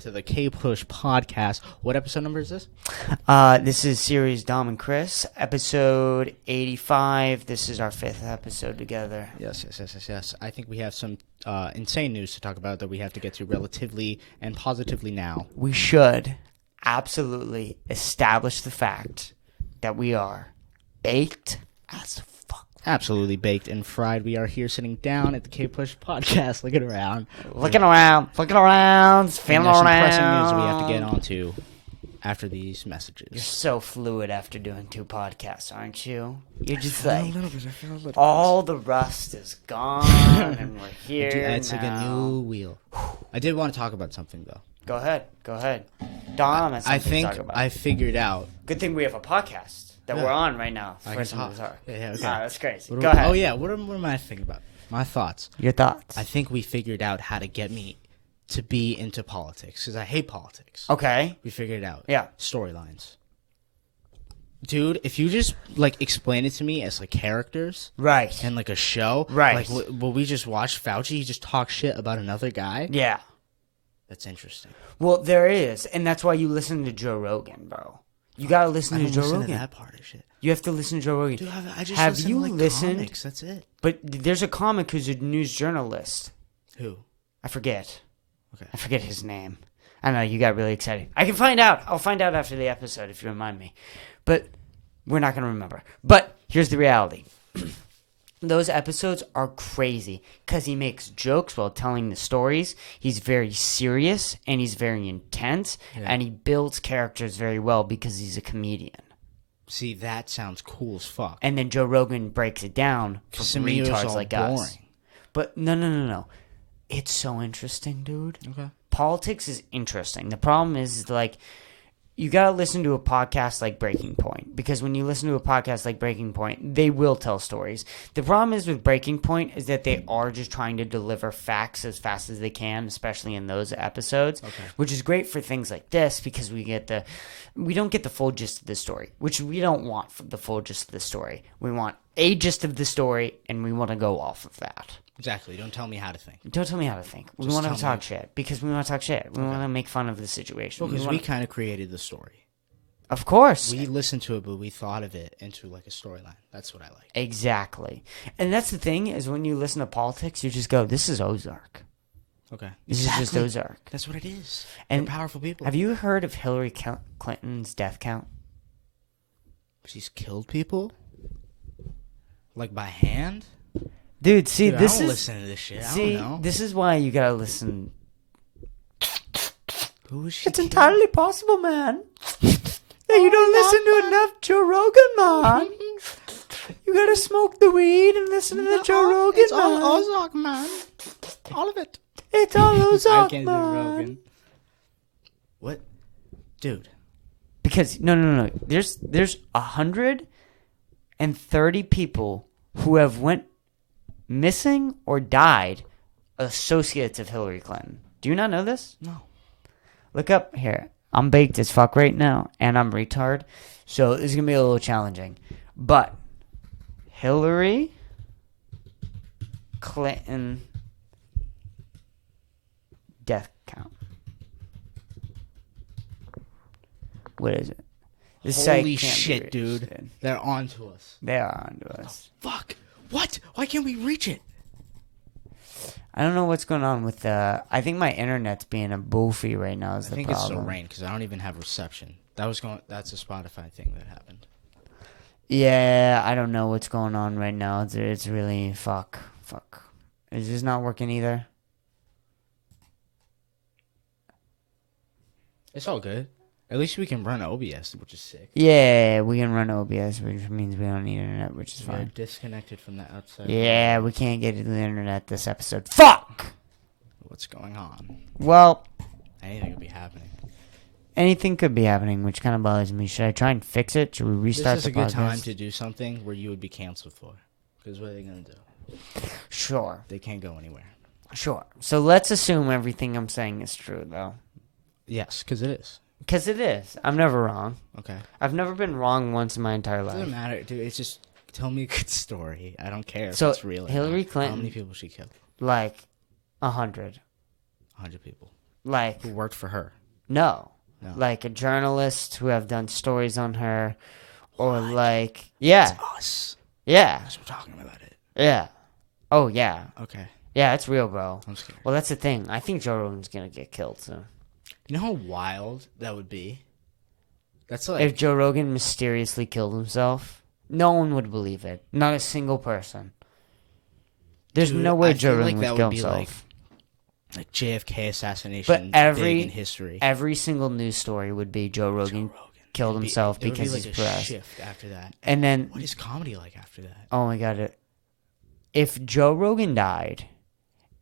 to the Kpush podcast. What episode number is this? This is series Dom and Kris, episode 85. This is our 5th episode together. Yes. I think we have some insane news to talk about that we have to get to relatively and positively now. We should absolutely establish the fact that we are baked as fuck. Absolutely baked and fried. We are here sitting down at the Kpush podcast, looking around. Feeling around. There's some pressing news we have to get onto after these messages. You're so fluid after doing 2 podcasts, aren't you? You're just like, I feel a little all the rust is gone, and we're here It's now. like a new wheel. I did want to talk about something, though. Go ahead. Dom has something to talk about. I figured out. Good thing we have a podcast that we're on right now. I can talk. Yeah, okay. That's crazy. Go ahead. Oh, yeah. What am I thinking about? My thoughts. Your thoughts. I think we figured out how to get me to be into politics, because I hate politics. Okay. We figured it out. Yeah. Storylines. Dude, if you just, explain it to me as, characters. Right. And, a show. Right. What we just watched, Fauci, he just talk shit about another guy. Yeah. That's interesting. Well, there is, and that's why you listen to Joe Rogan, bro. You gotta listen to Joe Rogan. To that part of shit. You have to listen to Joe Rogan. Dude, I just have listen you to, listened? Comics. That's it. But there's a comic who's a news journalist. Who? I forget. Okay. I forget his name. I know, you got really excited. I can find out. I'll find out after the episode if you remind me. But we're not going to remember. But here's the reality. Those episodes are crazy because he makes jokes while telling the stories. He's very serious and he's very intense. Yeah. And he builds characters very well because he's a comedian. See, that sounds cool as fuck. And then Joe Rogan breaks it down for retards like boring. us. But no. It's so interesting, dude. Okay. Politics is interesting. The problem is, you got to listen to a podcast like Breaking Point. Because when you listen to a podcast like Breaking Point, they will tell stories. The problem is with Breaking Point is that they are just trying to deliver facts as fast as they can, especially in those episodes. Okay. Which is great for things like this because we don't get the full gist of the story, which we don't want the full gist of the story. We want a gist of the story, and we want to go off of that. Exactly. Don't tell me how to think. Don't tell me how to think. We Just want to talk shit because we want to talk shit. We want to make fun of the situation. Because we kind of created the story. Of course. We listened to it, but we thought of it into a storyline. That's what I like. Exactly. And that's the thing is when you listen to politics, you just go, this is Ozark. Okay. This is just Ozark. That's what it is. And they're powerful people. Have you heard of Hillary Clinton's death count? She's killed people? By hand? Dude, see, Dude, this I don't is... listen to this shit. See, I don't know. this is why you gotta listen. Who is she? It's entirely possible, man. That you don't listen to enough Joe Rogan, man. You gotta smoke the weed and listen to the Joe Rogan, It's man. all Ozark, man. All of it. It's all Ozark, I can't do man. Rogan. What? Dude. Because, no. There's 130 people who have went missing or died associates of Hillary Clinton. Do you not know this? No. Look up here. I'm baked as fuck right now, and I'm retard, so this is going to be a little challenging. But Hillary Clinton death count. What is it? This site Holy can't be shit, reached, dude. They're on to us. They are onto us. Fuck. What? Why can't we reach it? I don't know what's going on with I think my internet's being a boofy right now is the problem. I think it's the rain because I don't even have reception. That's a Spotify thing that happened. Yeah, I don't know what's going on right now. It's really fuck. Is this not working either? It's all good. At least we can run OBS, which is sick. Yeah, we can run OBS, which means we don't need internet, which is We're fine. disconnected from the outside. Yeah, we can't get to the internet this episode. Fuck! What's going on? Well, Anything could be happening. anything could be happening, which kind of bothers me. Should I try and fix it? Should we restart This the is a good podcast? time to do something where you would be canceled for. Because what are they going to do? Sure. They can't go anywhere. Sure. So let's assume everything I'm saying is true, though. Yes, because it is. Because it is. I'm never wrong. Okay. I've never been wrong once in my entire It life. doesn't matter, dude. It's just tell me a good story. I don't care if So, it's real. or Hillary not. Clinton- How many people she killed? Like 100. 100 people. Like, Who worked for her? no. No. Like a journalist who have done stories on her. Or like, yeah. It's us. Yeah. That's what we're talking about it. Yeah. Oh, yeah. Okay. Yeah, it's real, bro. I'm scared. Well, that's the thing. I think Joe Rogan's going to get killed soon. You know how wild that would be? That's like... If Joe Rogan mysteriously killed himself, no one would believe it. Not a single person. There's Dude, no way I Joe feel Rogan like would that kill would be himself. like JFK assassination But every- big in history. Every single news story would be Joe Rogan killed It'd be- himself it would because be like he's a pressed. shift after that. And then, What is comedy like after that? oh my god, if Joe Rogan died,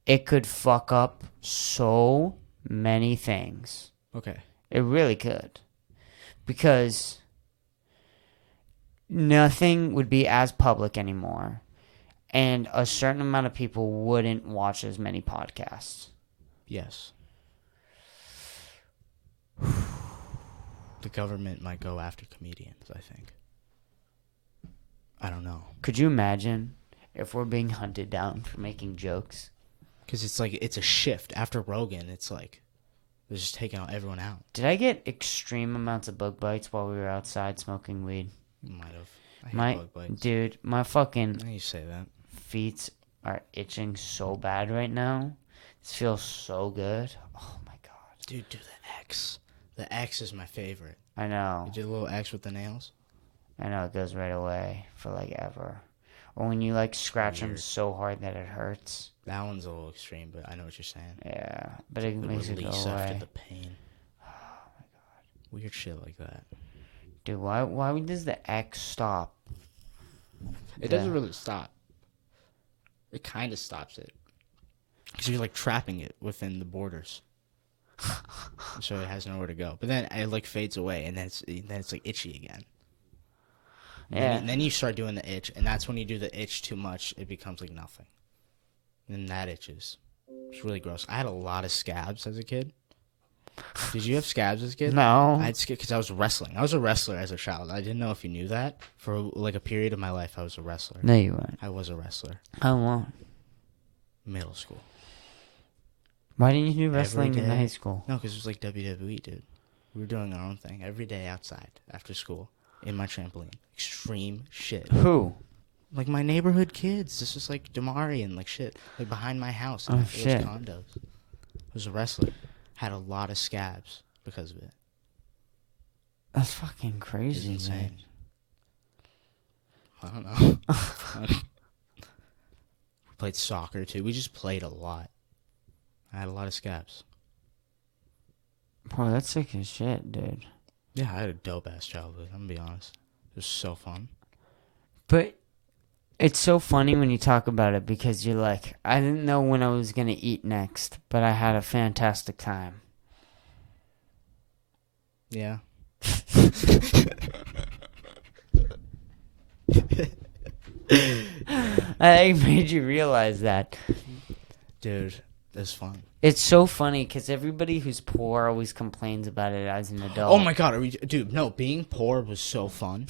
it could fuck up so many things. Okay. It really could. Because nothing would be as public anymore. And a certain amount of people wouldn't watch as many podcasts. Yes. The government might go after comedians, I think. I don't know. Could you imagine if we're being hunted down for making jokes? Because it's like, it's a shift. After Rogan, it's like, they're just taking everyone out. Did I get extreme amounts of bug bites while we were outside smoking weed? You might have. I hate bug bites. Dude, my fucking Now you say that. feet are itching so bad right now. This feels so good. Oh my god. Dude, do the X. The X is my favorite. I know. You did a little X with the nails? I know, it goes right away for like ever. Or when you like scratch them Weird. so hard that it hurts. That one's a little extreme, but I know what you're saying. Yeah, but it The makes it go release after away. the pain. Oh my god. Weird shit like that. Dude, why does the X stop? It doesn't really stop. It kind of stops it. Because you're like trapping it within the borders. So it has nowhere to go. But then it like fades away, and then it's like itchy again. Yeah. And then you start doing the itch, and that's when you do the itch too much, it becomes like nothing. And then that itches. It's really gross. I had a lot of scabs as a kid. Did you have scabs as a kid? No. I had scabs because I was wrestling. I was a wrestler as a child. I didn't know if you knew that. For like a period of my life, I was a wrestler. No, you weren't. I was a wrestler. I won't. Middle school. Why didn't you do wrestling in day. high school? No, because it was like WWE, dude. We were doing our own thing every day outside after school in my trampoline. Extreme shit. Who? Like my neighborhood kids. This was like Damari and like shit. Like behind my house. Oh, In shit. Those condos. I was a wrestler. Had a lot of scabs because of it. That's fucking It's crazy, insane. man. I don't know. We played soccer too. We just played a lot. I had a lot of scabs. Boy, that's sick as shit, dude. Yeah, I had a dope ass childhood. I'm gonna be honest. It was so fun. But it's so funny when you talk about it because you're like, I didn't know when I was going to eat next, but I had a fantastic time. Yeah. I made you realize that. Dude, that's fun. It's so funny because everybody who's poor always complains about it as an adult. Oh my god, dude, no, being poor was so fun.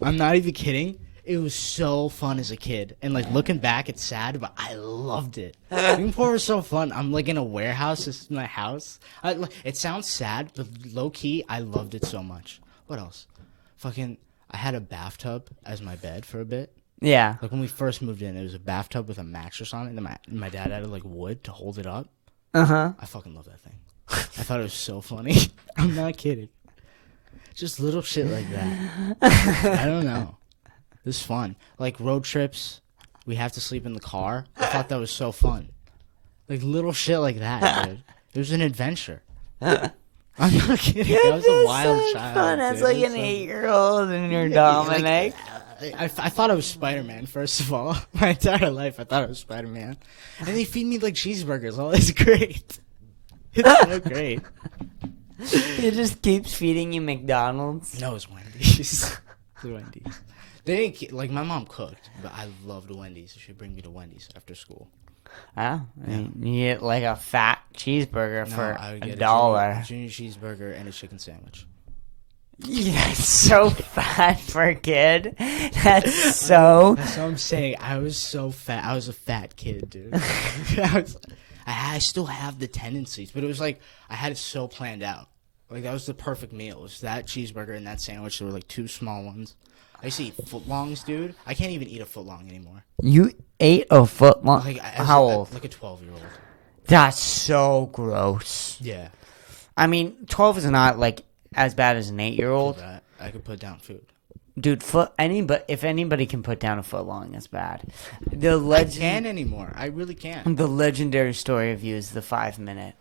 I'm not even kidding. It was so fun as a kid. And like looking back, it's sad, but I loved it. Being poor was so fun. I'm like in a warehouse. This is my house. It sounds sad, but low key, I loved it so much. What else? Fucking, I had a bathtub as my bed for a bit. Yeah. Like when we first moved in, it was a bathtub with a mattress on it. And my dad added like wood to hold it up. Uh-huh. I fucking love that thing. I thought it was so funny. I'm not kidding. Just little shit like that. I don't know. It was fun. Like road trips, we have to sleep in the car. I thought that was so fun. Like little shit like that, dude. It was an adventure. I'm not kidding. I was a wild child. Fun as dude. like It was an so- 8-year-old and you're Yeah, Dominic. I thought I was Spider-Man, first of all. My entire life, I thought I was Spider-Man. And they feed me, like, cheeseburgers. Oh, it's great. It's so great. It just keeps feeding you McDonald's. No, it's Wendy's. It's Wendy's. They didn't, like, my mom cooked, but I loved Wendy's. She'd bring me to Wendy's after school. Oh, you get like a fat cheeseburger No, for I would $1. get a junior cheeseburger and a chicken sandwich. That's so fat for a kid. That's so. That's what I'm saying. I was so fat. I was a fat kid, dude. I still have the tendencies, but it was like I had it so planned out. Like that was the perfect meal. It was that cheeseburger and that sandwich. There were like 2 small ones. I used to eat footlongs, dude. I can't even eat a footlong anymore. You ate a footlong? Like, How old? Like a 12-year-old. That's so gross. Yeah. I mean, 12 is not like as bad as an 8-year-old. I could put down food. Dude, if anybody can put down a footlong, that's bad. I can't anymore. I really can't. The legendary story of you is the 5-minute.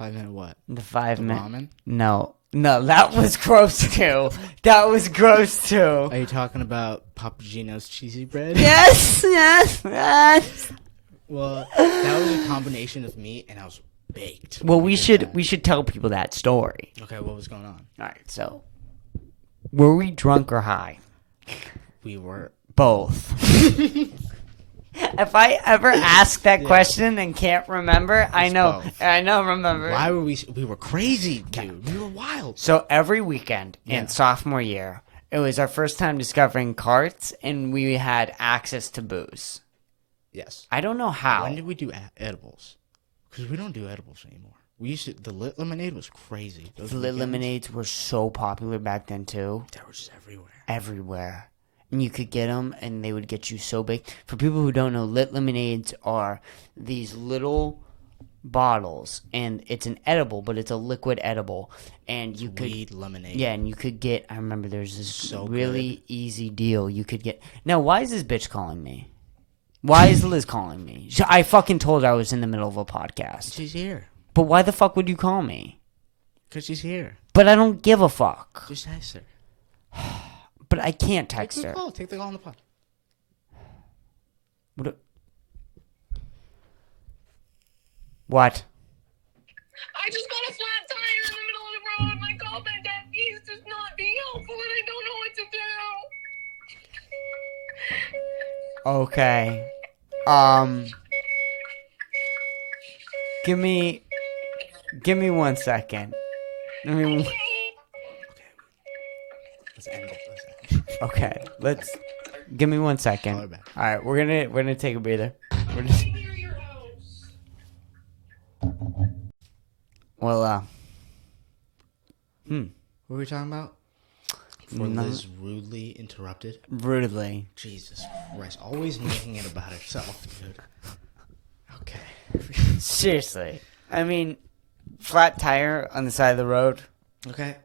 5-minute what? The 5-minute. Ramen? No, that was gross too. That was gross too. Are you talking about Papa Gino's cheesy bread? Yes. Well, that was a combination of meat, and I was baked. Well, we should tell people that story. Okay, what was going on? All right, so were we drunk or high? We were both. If I ever ask that question and can't remember, I know. Remember. Why were we? We were crazy, dude. We were wild. So every weekend in sophomore year, it was our first time discovering carts, and we had access to booze. Yes. I don't know how. When did we do edibles? Because we don't do edibles anymore. We used to. The lit lemonade was crazy. The lit lemonades were so popular back then too. They were just everywhere. Everywhere. And you could get them, and they would get you so big. For people who don't know, lit lemonades are these little bottles, and it's an edible, but it's a liquid edible. And you could weed lemonade. Yeah, and you could get. I remember there's this so really easy deal you could get. Now, why is this bitch calling me? Why is Liz calling me? I fucking told her I was in the middle of a podcast. She's here. But why the fuck would you call me? Because she's here. But I don't give a fuck. Just text her. But I can't text her. Take the call on the pod. What? I just got a flat tire in the middle of the road. My call back that he's just not being helpful, and I don't know what to do. Okay. Give me 1 second. Let's end it. Okay, give me 1 second. Call her back. All right, we're gonna take a breather. Well, What were we talking about? Before Liz rudely interrupted. Rudely. Jesus Christ! Always making it about itself, dude. Okay. Seriously, I mean, flat tire on the side of the road. Okay.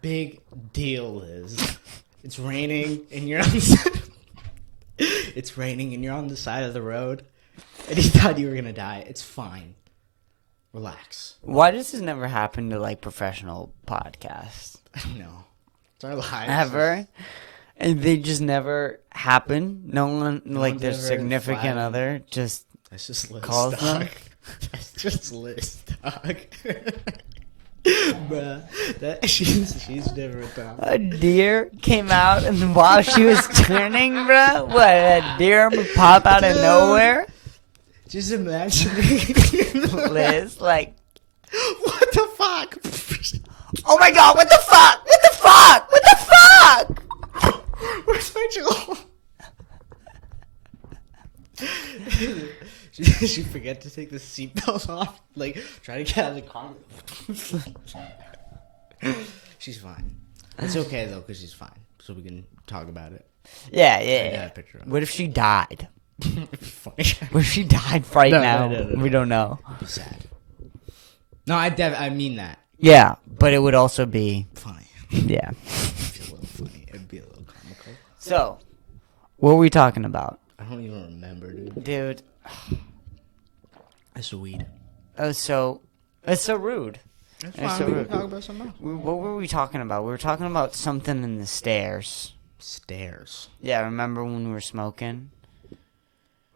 Big deal is, it's raining and you're on the it's raining and you're on the side of the road, and you thought you were gonna die. It's fine. Relax. Why does this never happen to like professional podcasts? No. It's our lives. Ever? And they just never happen. No one, like one's their ever significant flattened. other, just That's just Liz, calls them. dog. That's just Liz, dog. Bruh, she's different, dog. a deer came out, and while she was turning, bruh, what, a deer would pop out of nowhere? Just imagining. Liz, like, What the fuck? oh my god, what the fuck? What the fuck? What the fuck? Where's my jaw? She forget to take the seatbelt off. Like, try to get out of the car. She's fine. It's okay though, because she's fine. So we can talk about it. Yeah. I got a picture of it. What if she died? Funny. What if she died right No, now? no. We don't know. It'd be sad. No, I mean that. Yeah, but it would also be, Funny. yeah. It'd be a little funny. It'd be a little comical. So, what were we talking about? I don't even remember, dude. Dude, That's a weed. that's so rude. That's It's fine. so We rude. can talk about something else. What were we talking about? We were talking about something in the stairs. Stairs. Yeah, remember when we were smoking?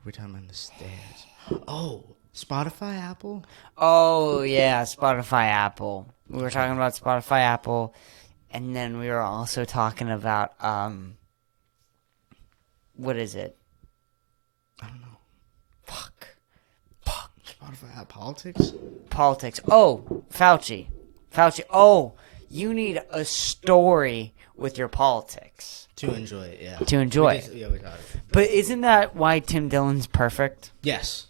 We're talking about the stairs. Oh, Spotify, Apple. Oh, yeah, Spotify, Apple. We were talking about Spotify, Apple, and then we were also talking about, what is it? I don't know. Fuck. Spotify, politics. Politics. Oh, Fauci. Oh, you need a story with your politics. To enjoy it, yeah. To enjoy it. We talked. But isn't that why Tim Dillon's perfect? Yes.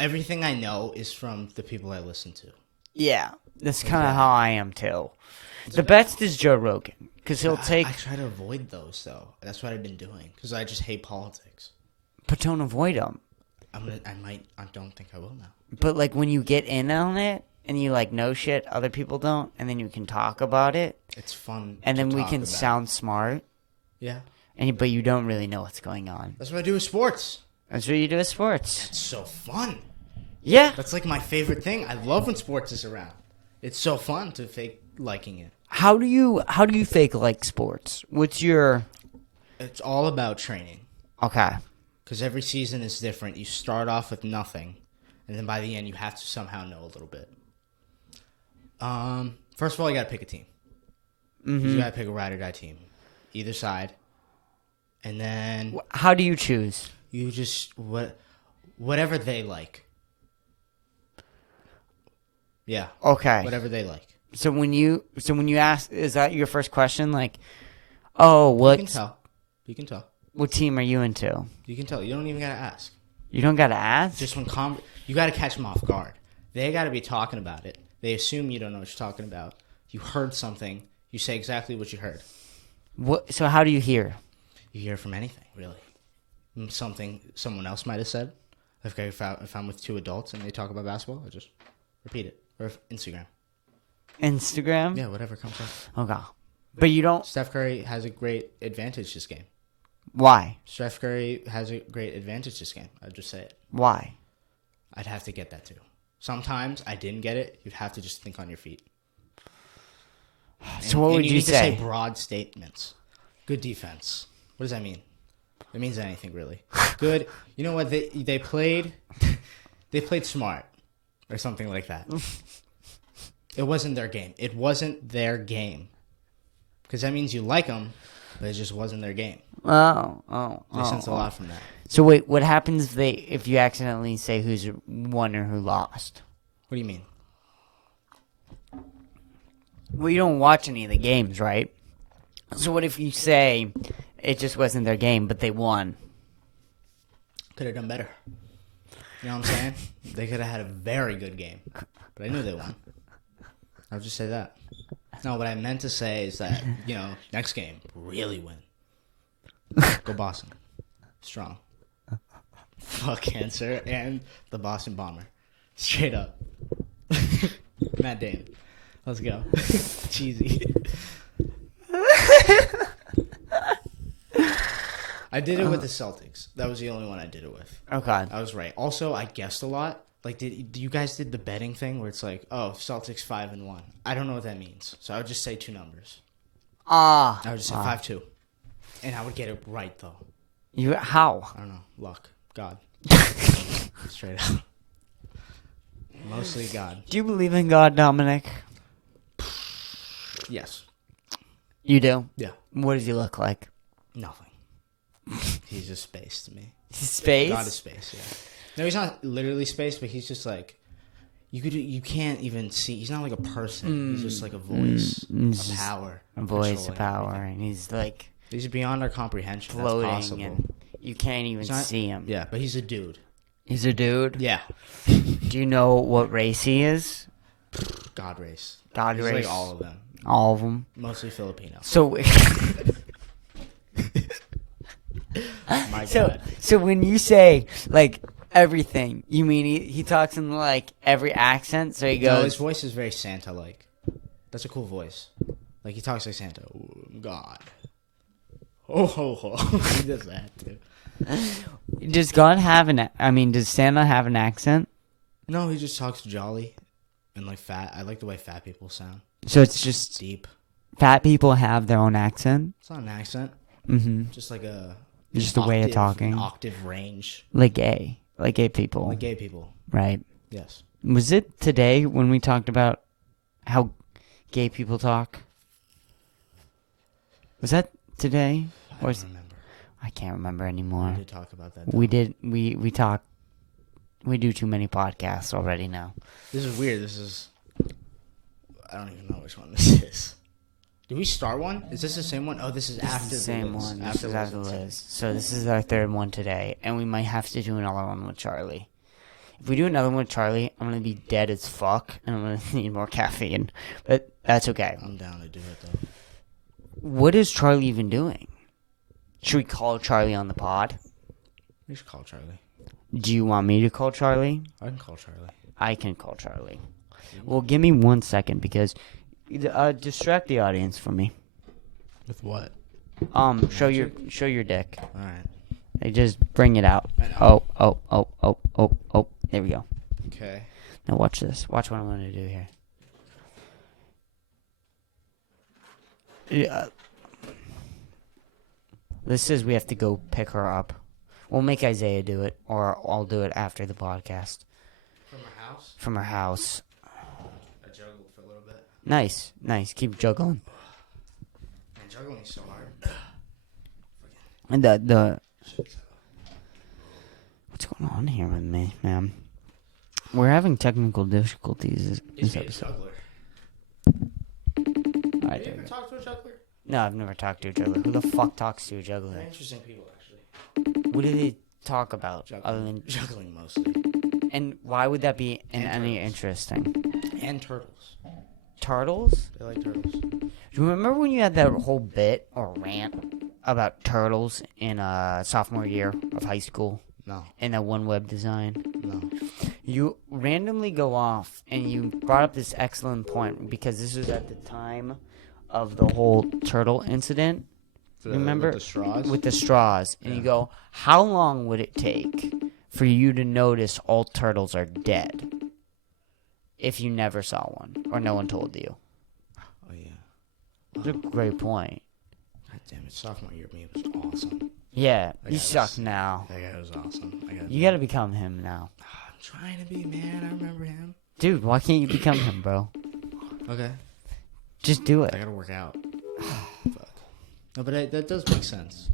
everything I know is from the people I listen to. Yeah, that's kind of that. how I am too. The best is Joe Rogan because he'll take. I try to avoid those though. That's what I've been doing because I just hate politics. But don't avoid them. I don't think I will now. But like when you get in on it and you like know shit other people don't, and then you can talk about it, It's fun. and then to we talk can about. sound smart. Yeah. But you don't really know what's going on. That's what I do with sports. That's what you do with sports. It's so fun. Yeah. That's like my favorite thing. I love when sports is around. It's so fun to fake liking it. How do you fake like sports? What's your It's all about training. okay? Because every season is different. You start off with nothing, and then by the end, you have to somehow know a little bit. First of all, you got to pick a team. You got to pick a ride or die team, either side, and then How do you choose? you just whatever they like. Yeah, Okay. whatever they like. So when you ask, is that your first question? Like, oh, You can tell. You can tell. what team are you into? You can tell. You don't even got to ask. You don't gotta ask. Just when you got to catch them off guard. They got to be talking about it. They assume you don't know what you're talking about. You heard something. You say exactly what you heard. What? So how do you hear? You hear from anything, really. Something someone else might have said. If I'm with two adults and they talk about basketball, I just repeat it. Or Instagram. Instagram. Yeah, whatever comes up. Okay. But you don't. Steph Curry has a great advantage this game. Why? Steph Curry has a great advantage this game. I'd just say it. Why? I'd have to get that too. Sometimes I didn't get it. You'd have to just think on your feet. So what would you you need say? to say broad statements. Good defense. What does that mean? It means anything really. Good. You know what? They played smart or something like that. It wasn't their game. It wasn't their game. Because that means you like them, but it just wasn't their game. They sense a lot from that. So wait, what happens if you accidentally say who's won or who lost? What do you mean? Well, you don't watch any of the games, right? So what if you say it just wasn't their game, but they won? Could have done better. You know what I'm saying? They could have had a very good game, but I knew they won. I'll just say that. No, what I meant to say is that, next game, really win. Go Boston. Strong. Fuck Cancer and the Boston Bomber. Straight up. Matt Damon. Let's go. Cheesy. I did it with the Celtics. That was the only one I did it with. Okay. I was right. Also, I guessed a lot. Like, you guys did the betting thing where it's like, oh, Celtics 5-1. I don't know what that means. So I would just say two numbers. I would just say 5-2. And I would get it right, though. How? I don't know. Luck. God. Straight up. Mostly God. Do you believe in God, Dominic? Yes. You do? Yeah. What does he look like? Nothing. He's just space to me. Space? God is space, yeah. No, he's not literally space, but he's just like, you can't even see. He's not like a person. He's just like a voice of power. A voice of power. And he's like He's beyond our comprehension. floating. That's possible. And you can't even see him. Yeah, but he's a dude. He's a dude? Yeah. Do you know what race he is? God race. God He's race? like all of them. All of them? Mostly Filipino. So... My God. So when you say like everything, you mean he talks in like every accent? So he No, goes, his voice is very Santa-like. That's a cool voice. Like he talks like Santa. Oh, God. Oh ho ho. He does that too. does God have does Santa have an accent? No, he just talks jolly and like fat. I like the way fat people sound. So it's just Deep. fat people have their own accent? It's not an accent. Mm-hmm. Just like a Just a way of talking. An octave range. Like gay people. Like gay people. Right. Yes. Was it today when we talked about how gay people talk? Was that today? I don't remember. I can't remember anymore. We did talk about that. Though. We did. We talk. We do too many podcasts already now. This is weird. I don't even know which one this is. Did we start one? Is this the same one? Oh, this is This after is the same Liz. one. This is after Liz. Liz. So this is our third one today, and we might have to do another one with Charlie. If we do another one with Charlie, I'm gonna be dead as fuck, and I'm gonna need more caffeine. But that's okay. I'm down to do it though. What is Charlie even doing? Should we call Charlie on the pod? We should call Charlie. Do you want me to call Charlie? I can call Charlie. I can call Charlie. Well, give me 1 second because distract the audience for me. With what? Show your dick. All right. Hey, just bring it out. Oh. There we go. Okay. Now watch this. Watch what I'm going to do here. Yeah. This says we have to go pick her up. We'll make Isaiah do it, or I'll do it after the podcast. From her house? From her house. I juggled for a little bit. Nice. Keep juggling. Man, juggling's so hard. And what's going on here with me, man? We're having technical difficulties this episode. Have you ever talked to a juggler? No, I've never talked to a juggler. Who the fuck talks to a juggler? They're interesting people, actually. What do they talk about other than Juggling mostly. And why would that be any interesting? And turtles. Turtles? They like turtles. Do you remember when you had that whole bit or rant about turtles in sophomore year of high school? No. In that one web design? No. You randomly go off and you brought up this excellent point because this was at the time of the whole turtle incident. Remember? With the straws? With the straws. And you go, how long would it take for you to notice all turtles are dead if you never saw one or no one told you? Oh, yeah. That's a great point. God damn it. Sophomore year of me was awesome. Yeah, That you guy suck was- now. That guy was awesome. You gotta become him now. I'm trying to be, man. I remember him. Dude, why can't you become him, bro? Okay. Just do I it. gotta work out. Fuck. No, but that does make sense.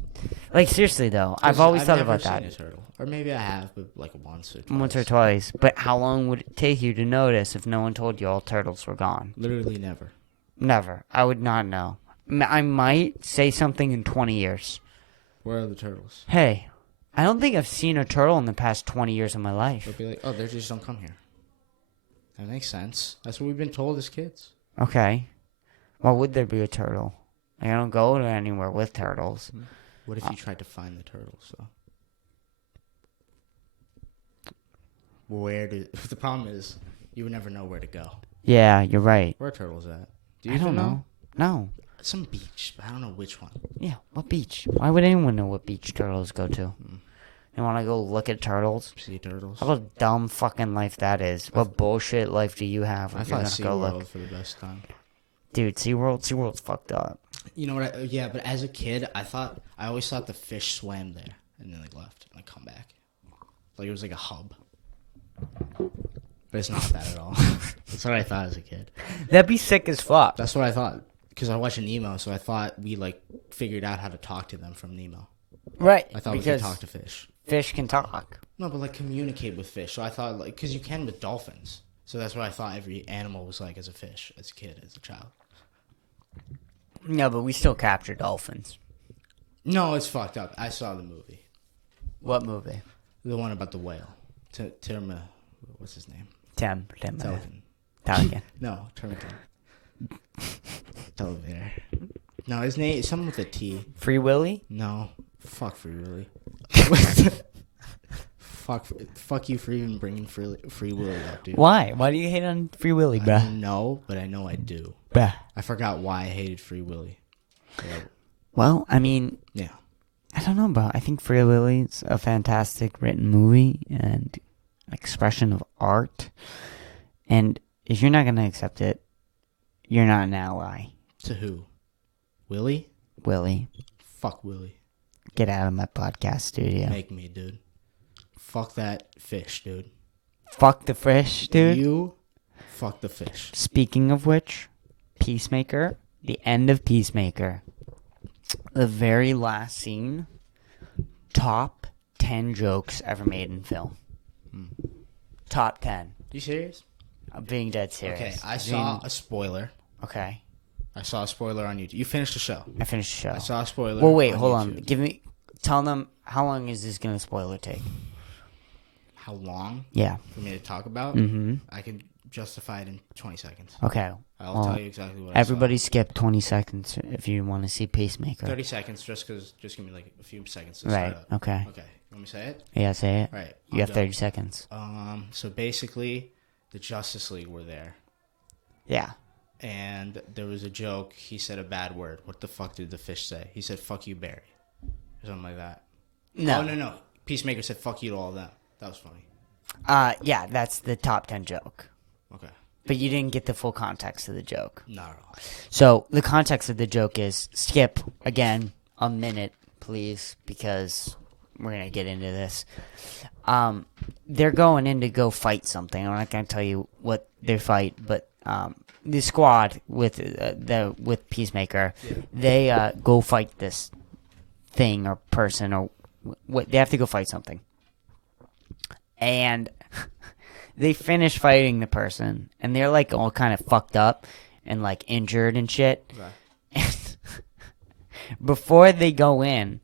Like, seriously, though. I've always thought about never that. seen a turtle. Or maybe I have, but like once or twice. Once or twice. But how long would it take you to notice if no one told you all turtles were gone? Literally never. Never. I would not know. I might say something in 20 years. Where are the turtles? Hey, I don't think I've seen a turtle in the past 20 years of my life. They'll be like, oh, they just don't come here. That makes sense. That's what we've been told as kids. Okay. Why would there be a turtle? I don't go to anywhere with turtles. What if you tried to find the turtles, though? The problem is, you would never know where to go. Yeah, you're right. Where are turtles at? Do you I don't even know. No. Some beach, but I don't know which one. Yeah, what beach? Why would anyone know what beach turtles go to? You want to go look at turtles? Sea turtles. How about dumb fucking life that is? What bullshit life do you have? I If you're thought gonna go SeaWorld look, for the best time. dude. SeaWorld's fucked up. You know what? Yeah, but as a kid, I always thought the fish swam there and then left and come back. Like it was like a hub. But it's not that at all. That's what I thought as a kid. That'd be sick as fuck. That's what I thought because I watched Nemo, so I thought we figured out how to talk to them from Nemo. Right. I thought we because could talk to fish. fish can talk. No, but communicate with fish. So I thought because you can with dolphins. So that's what I thought every animal was like as a fish, as a kid, as a child. No, but we still capture dolphins. No, it's fucked up. I saw the movie. What movie? The one about the whale. Terma. What's his name? Tim. Pelican. No, Termican. Television. No, his name is something with a T. Free Willy? No. Fuck Free Willy. Fuck you for even bringing Free Willy up, dude. Why? Why do you hate on Free Willy, I bruh? don't know, but I know I do. Bruh. I forgot why I hated Free Willy. Well, I mean, Yeah. I don't know, bro. I think Free Willy's a fantastic written movie and expression of art. And if you're not going to accept it, you're not an ally. To who? Willy? Willy, Fuck Willy. get out of my podcast studio. Make me, dude. Fuck that fish, dude. Fuck the fish, dude. You fuck the fish. Speaking of which, Peacemaker, the end of Peacemaker, the very last scene, top 10 jokes ever made in film. Top 10. You serious? I'm being dead serious. Okay, I saw a spoiler. Okay, I saw a spoiler on YouTube. You finished the show. I finished the show. I saw a spoiler. Well, wait, hold YouTube. on. Tell them, how long is this going to spoiler take? how long Yeah. for me to talk about, Mm-hmm. I can justify it in 20 seconds. Okay. I'll tell you exactly what Everybody I saw. skip 20 seconds if you want to see Peacemaker. 30 seconds just give me like a few seconds to Right. start up. Okay. Okay. You want me to say it? Yeah, say it. All right. You have 30 seconds. So basically, the Justice League were there. Yeah. And there was a joke. He said a bad word. What the fuck did the fish say? He said, fuck you, Barry. Or something like that. No. Oh, no. Peacemaker said, fuck you to all of them. That was funny. Yeah, that's the top 10 joke. Okay. But you didn't get the full context of the joke. Not at all. So the context of the joke is skip, again, a minute, please, because we're going to get into this. They're going in to go fight something. I'm not going to tell you what they fight, but the squad with Peacemaker, they go fight this thing or person or what. They have to go fight something. And they finish fighting the person, and they're like all kind of fucked up and like injured and shit. Okay. And before they go in,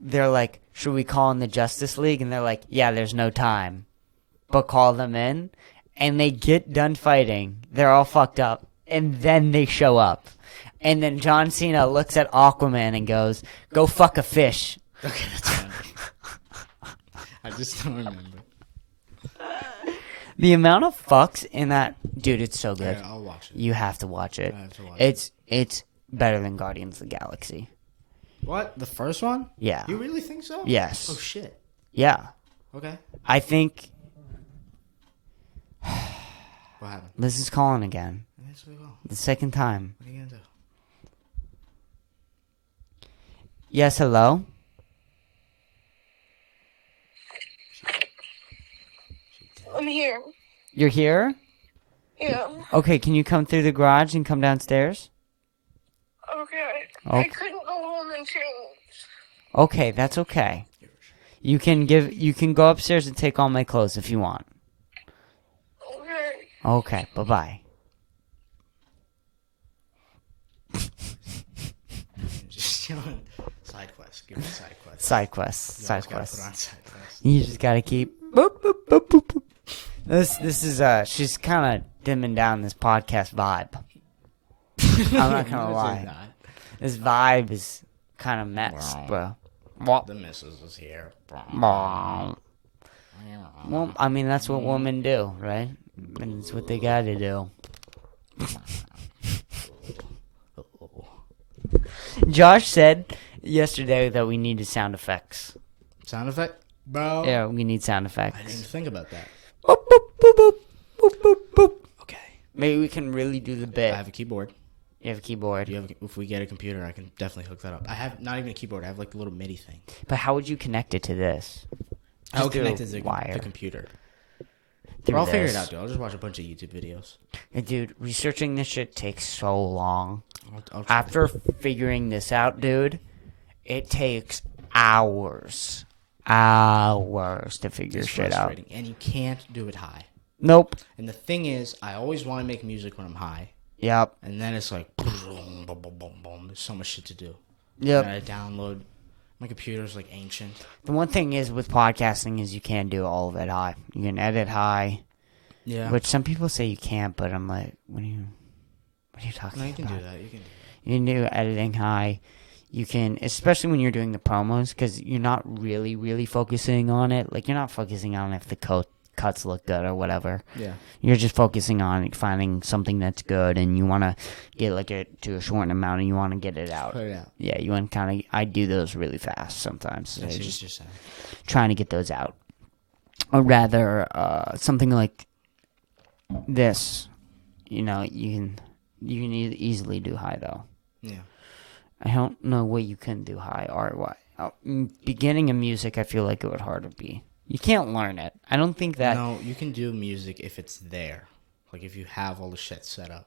they're like, should we call in the Justice League? And they're like, yeah, there's no time. But call them in. And they get done fighting. They're all fucked up. And then they show up. And then John Cena looks at Aquaman and goes, go fuck a fish. Okay, that's funny. I just don't remember. The amount of fucks in that, dude, it's so good. Yeah, I'll watch it. You have to watch it. I have to watch it. It's better than Guardians of the Galaxy. What? The first one? Yeah. You really think so? Yes. Oh, shit. Yeah. Okay. I think What happened? Liz is calling again. Yes, we will. The second time. What are you going to do? Yes, hello? I'm here. You're here? Yeah. Okay, can you come through the garage and come downstairs? Okay. Oh. I couldn't go home and change. Okay, that's okay. You can go upstairs and take all my clothes if you want. Okay. Okay, bye-bye. Just side quest. Give me side quest. Side quests. You Side always gotta quests. put on side quest. You just gotta keep. Boop, boop, boop, boop, boop. This is she's kind of dimming down this podcast vibe. I'm not gonna lie. This vibe is kind of messed, bro. The missus is here. Well, I mean that's what women do, right? And it's what they gotta do. Josh said yesterday that we needed sound effects. Sound effect? Bro. Yeah, we need sound I didn't effects. think about that. Boop, boop, boop, boop, boop, boop, boop. Okay. Maybe we can really do the bit. I have a keyboard. You have a keyboard. If we get a computer, I can definitely hook that up. I have not even a keyboard. I have like a little MIDI thing. But how would you connect it to this? I'll through connect a it to wire. the computer. Through I'll figure it this. out, dude. I'll just watch a bunch of YouTube videos. And dude, researching this shit takes so long. I'll try. After figuring this out, dude, it takes hours. Hours to figure It's shit out. frustrating, and you can't do it high. Nope. And the thing is, I always want to make music when I'm high, Yep. and then it's like, boom, boom, boom, boom, boom. There's so much shit to do. Yep. And I download. My computer's like ancient. The one thing is with podcasting is you can do all of it high. You can edit high, Yeah. which some people say you can't, but I'm like, what are you talking No, about? you can do that. You can do that. You can do editing high. You can, especially when you're doing the promos, because you're not really focusing on it. Like, you're not focusing on if the cuts look good or whatever. Yeah. You're just focusing on finding something that's good, and you want to get like it to a short amount, and you want to get it out. Put it out. Yeah, you want kind of. I do those really fast sometimes. I see what Just you're saying. trying to get those out, or rather, something like this. You know, you can easily do high though. Yeah. I don't know what you can do high or what. Beginning of music, I feel like it would harder be. You can't learn it. I don't think that. No, you can do music if it's there. Like if you have all the shit set up.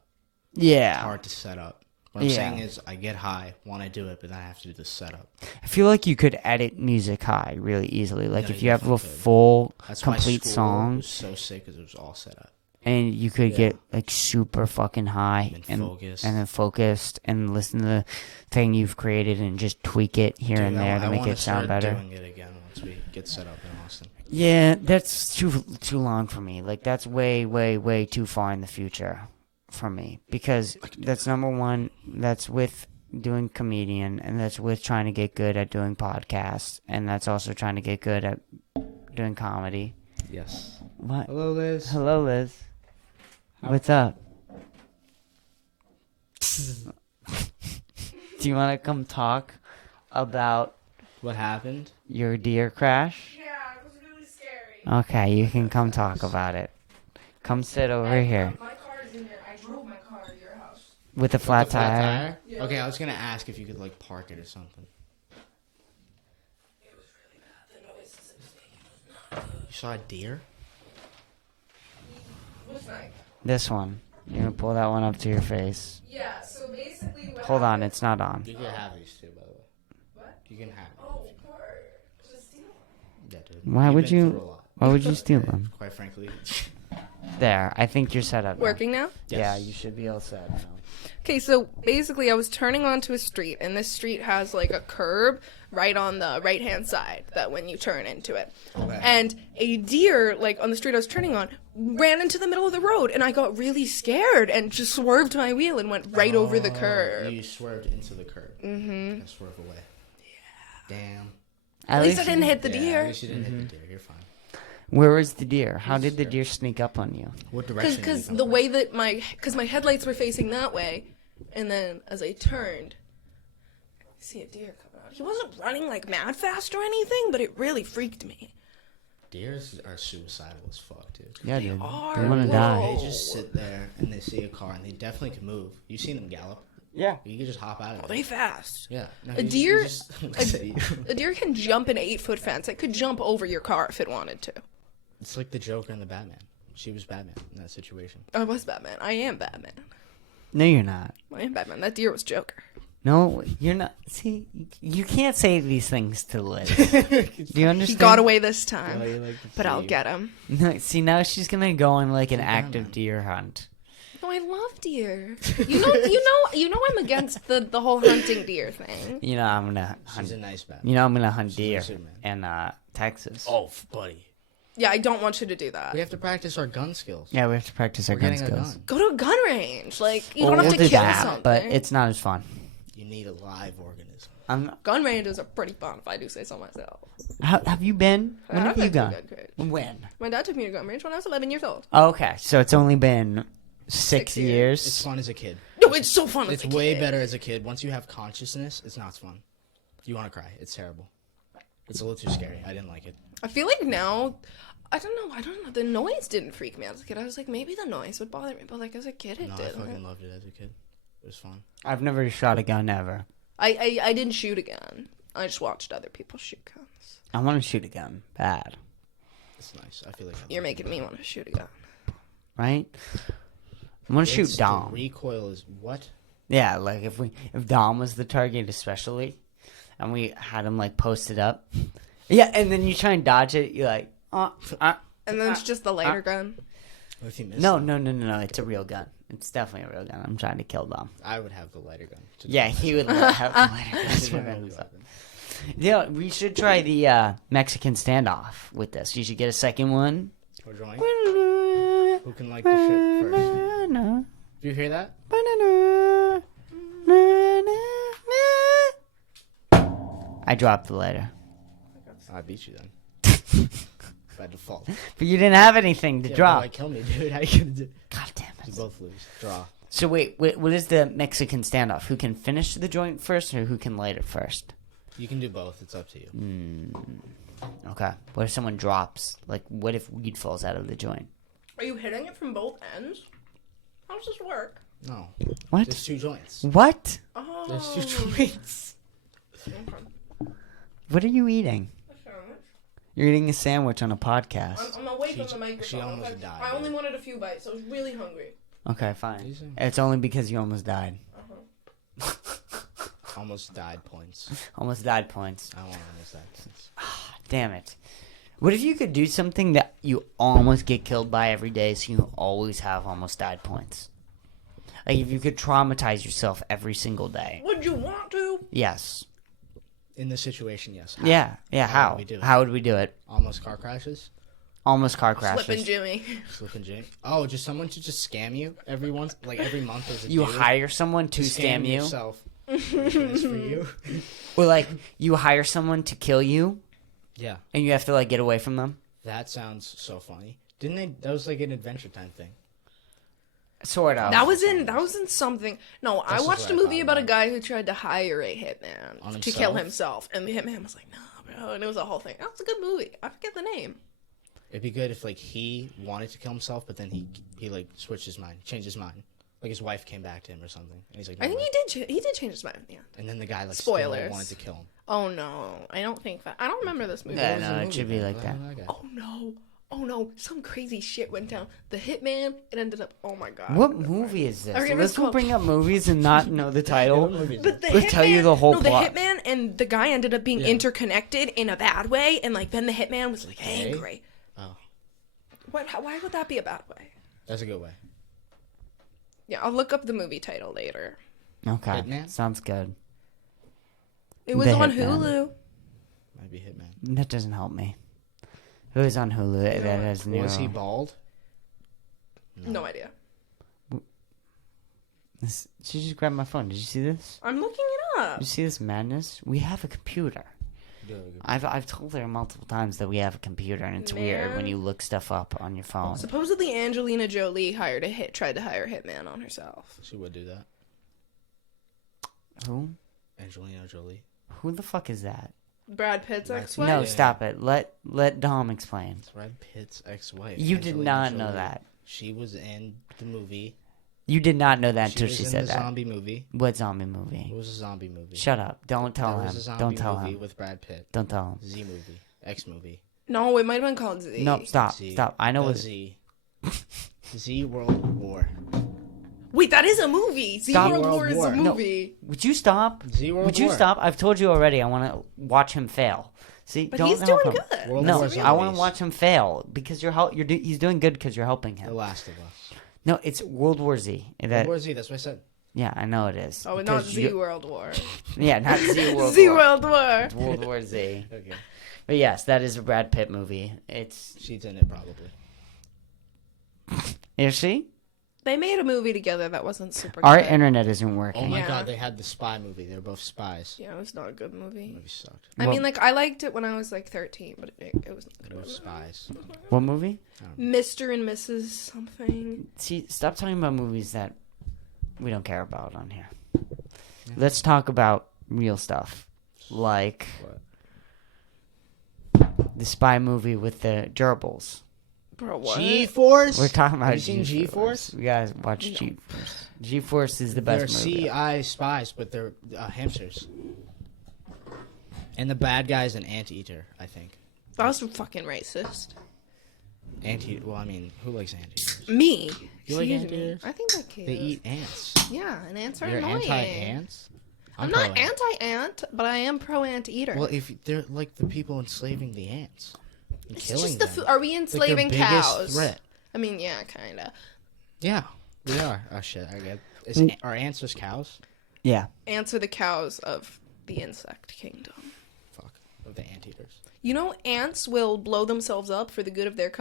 Yeah. It's hard to set up. What I'm Yeah. saying is I get high, want to do it, but then I have to do the setup. I feel like you could edit music high really easily. Like No, if you you have a definitely could. full, That's why complete school song, was so sick because it was all set up. and you could Yeah. get like super fucking high And focused. and then focused and listen to the thing you've created and just tweak it here and there to make it sound better. Doing it again once we get set up in Austin. Yeah, that's too long for me. Like that's way, way, way too far in the future for me because that's number one. That's with doing comedian, and that's with trying to get good at doing podcasts, and that's also trying to get good at doing comedy. Yes. What? Hello, Liz. Hello, Liz. What's up? Do you want to come talk about What happened? your deer crash? Yeah, it was really scary. Okay, you can come talk about it. Come sit over here My car is in there. I drove my car to your house. with a flat tire. Yeah. Okay, I was gonna ask if you could like park it or something. It was really bad. The noises it was making was not good. You saw a deer? Which night? This one. You're gonna pull that one up to your face. Yeah, so basically what Hold on, happened- it's not on. You can have these two, by the way. What? You can have them. Oh, poor. Just steal Yeah, dude. Why You've would been you- through a lot, Why would you steal them? quite frankly. There, I think you're set up. now. Working now? Yeah, Yes. you should be all set now. Okay, so basically I was turning onto a street, and this street has like a curb right on the right-hand side that when you turn into it. Okay. And a deer, like on the street I was turning on, ran into the middle of the road, and I got really scared and just swerved my wheel and went right over the curb. You swerved into the curb. Mm-hmm. And swerved away. Yeah. Damn. At least I didn't hit the Yeah, deer. At least you didn't hit the deer. You're fine. Where was the deer? How did the deer sneak up on you? What direction? Because did you the come way that my headlights were facing that way, and then as I turned, I see a deer coming out. He wasn't running like mad fast or anything, but it really freaked me. from? Deers are suicidal as fuck, dude. Yeah, dude. are. They want to Whoa. die. They just sit there and they see a car and they definitely can move. You've seen them gallop. Yeah. You can just hop out of it. They fast. Yeah. No, A you deer- just- I said you. A deer can jump an 8-foot fence. It could jump over your car if it wanted to. It's like the Joker and the Batman. She was Batman in that situation. I was Batman. I am Batman. No, you're not. I am Batman. That deer was Joker. No, you're not. See, you can't say these things to Liz. Do you understand? He got away this time, Oh, you like to but I'll see. get him. No, see, now she's gonna go on like an Calm active down. deer hunt. No, I love deer. You know, I'm against the whole hunting deer thing. You know, I'm gonna She's hunt. a nice Batman. You know, I'm gonna hunt She's deer like Superman. in Texas. Oh, buddy. Yeah, I don't want you to do that. We have to practice our gun skills. Yeah, we have to practice our We're gun getting a skills. gun. Go to a gun range. Like you Well, don't have we'll to do kill that, something. but it's not as fun. You need a live organism. Gun ranges are pretty fun if I do say so myself. Have you been? When have you been to a gone? gun range. When? My dad took me to gun range when I was 11 years old. Oh, okay, so it's only been 6 6 years. years. It's fun as a kid. No, it's so fun. It's as a way kid. better as a kid. Once you have consciousness, it's not fun. You want to cry. It's terrible. It's a little too scary. I didn't like it. I feel like now, I don't know. The noise didn't freak me out as a kid. I was like, maybe the noise would bother me, but like as a kid, it No, I did. fucking loved it as a kid. It was fun. I've never shot a gun ever. I didn't shoot a gun. I just watched other people shoot guns. I want to shoot a gun bad, It's nice. I feel like You're making me want to shoot a gun. right? I want to shoot Dom. The recoil is what? Yeah, like if Dom was the target, especially, and we had him like posted up. Yeah, and then you try and dodge it. You're like, And then it's just the lighter gun. What if you miss? no, it? no. It's a real gun. It's definitely a real gun. I'm trying to kill Dom. I would have the lighter gun. to Yeah, defend he would myself. have the lighter gun That's to my defend only himself. weapon. Yeah, we should try the Mexican standoff with this. You should get a second one. Or join. Who can like the shit first? Do you hear that? I dropped the lighter. I beat you then. By default. But you didn't have anything to Yeah, drop. Like, kill me, dude. How you gonna do? God damn We it. both lose. Draw. So wait, what is the Mexican standoff? Who can finish the joint first or who can light it first? You can do both. It's up to you. Okay. What if someone drops? Like, what if weed falls out of the joint? Are you hitting it from both ends? How does this work? No. What? There's two joints. What? Oh. There's two joints. What are you eating? You're eating a sandwich on a podcast. I'm away from She- the microphone. she almost okay? died, I only yeah. wanted a few bites. I was really hungry. Okay, fine. Easy. It's only because you almost died. Almost died points. Almost died points. I don't want almost died points. Damn it. What if you could do something that you almost get killed by every day so you always have almost died points? Like if you could traumatize yourself every single day. Would you want to? Yes. In this situation, yes. Yeah. How? would we do it? How would we do it? Almost car crashes. Almost car crashes. Flippin' Jimmy. Slipping Jimmy. Oh, just someone to just scam you every month, like every month as a You dude. hire someone to scam you, yourself. It's for you. or like you hire someone to kill you, Yeah, and you have to like get away from them. that sounds so funny. Didn't they? That was like an Adventure Time thing. Sort of. That was in something. No, I This is watched what a I movie thought about a about. guy who tried to hire a hitman On to kill himself? himself, and the hitman was like, "No, bro," and it was a whole thing. That was a good movie. I forget the name. It'd be good if like he wanted to kill himself, but then he like switched his mind, changed his mind. Like his wife came back to him or something, and he's like, I "No, think no." he did change his mind. Yeah. And then the guy like Spoilers. still wanted to kill him. Oh no, I don't think that. I don't remember this movie. Yeah, What was no, the it movie should be then? like that. Okay. Oh no, some crazy shit went down. The hitman. It ended up. Oh my god. What movie is this? I forget what Let's it's called. bring up movies and not know the title. But the Let's tell you the whole no, plot. the hitman and the guy ended up being interconnected in a bad way, and like then the hitman was like angry. Oh, Why would that be a bad way? that's a good way. Yeah, I'll look up the movie title later. Okay, Hitman? sounds good. It was The on Hitman. Hulu. Might be Hitman. That doesn't help me. It was on Hulu. That has new. Was he bald? No idea. She just grabbed my phone. Did you see this? I'm looking it up. Did you see this madness? We have a computer. I've told her multiple times that we have a computer, and it's weird when Man. you look stuff up on your phone. Supposedly Angelina Jolie tried to hire a hitman on herself. She would do that. Who? Angelina Jolie. Who the fuck is that? Brad Pitt's That's- ex-wife. No, Yeah. stop it. Let Dom explain. It's Brad Pitt's ex-wife. You did Angelina not know Jolie. that. She was in the movie. You did not know that She until was she in said the that. zombie movie. What zombie movie? It was a zombie movie. Shut up. Don't tell There him. was a zombie Don't tell movie him. with Brad Pitt. Don't tell him. Z movie. X movie. No, it might have been called Z. No, stop. Z. Stop. I know The what. Z. Z World War. Wait, that is a movie. Z Stop. World World War is War. a No. movie. Would you stop? Z World Would you War. stop? I've told you already. I want to watch him fail. See, But don't he's help doing him. good. World No, War I want Zombies. to watch him fail because he's doing good because you're helping The him. Last of Us. No, it's World War Z. World War Z. That's what I said. Yeah, I know it is. Oh, not Because Z World War. Yeah, not Z World Z War. World War. It's World War Z. Okay. But yes, that is a Brad Pitt movie. She's in it probably. Is she? They made a movie together that wasn't super Our good. internet isn't Oh working. my Yeah. god, they had the spy movie. They were both spies. Yeah, it was not a good movie. The movie sucked. I What- mean, like, I liked it when I was, like, 13, but it was not They were good. spies. What movie? Mr. and Mrs. something. See, stop talking about movies that we don't care about on here. Let's talk about real stuff, like the spy movie with the gerbils. Bro, what? G-Force? We're talking about Have you seen G-Force? We gotta watch G-Force. G-Force is the best They're movie. CI spies, but they're hamsters. And the bad guy's an anteater, I think. That was fucking racist. Well, I mean, who likes anteaters? Me. You like Excuse me. anteaters? I think they're cute. They eat ants. Yeah, and ants are You're annoying. anti-ants? I'm not pro-ant. anti-ant, but I am pro-ant-eater. Well, if they're like the people enslaving the ants. And it's killing just the them. food. Are we Like, their enslaving biggest cows? threat. I mean, yeah, kind of. Yeah, we are. Oh shit, I get. Are ants just cows? Yeah. Ants are the cows of the insect kingdom. Fuck, of the anteaters. You know, ants will blow themselves up for the good of their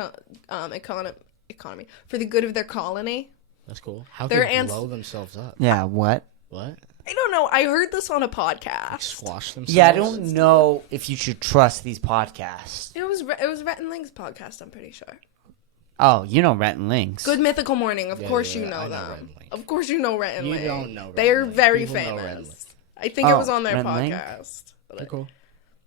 economy, for the good of their colony. That's cool. How They're can they ants- blow themselves up? Yeah, what? What? I don't know. I heard this on a podcast. Squash themselves? Yeah, I don't know if you should trust these podcasts. It was Rhett and Link's podcast. I'm pretty sure. Oh, you know Rhett and Links. Good Mythical Morning. Of Yeah, course yeah, you know I know them. Rhett and Link. Of course you know Rhett and You Link. don't know Rhett They are and Link. very People know Rhett and famous. Link. I think it Oh, was on their Rhett and Link? podcast. They're cool.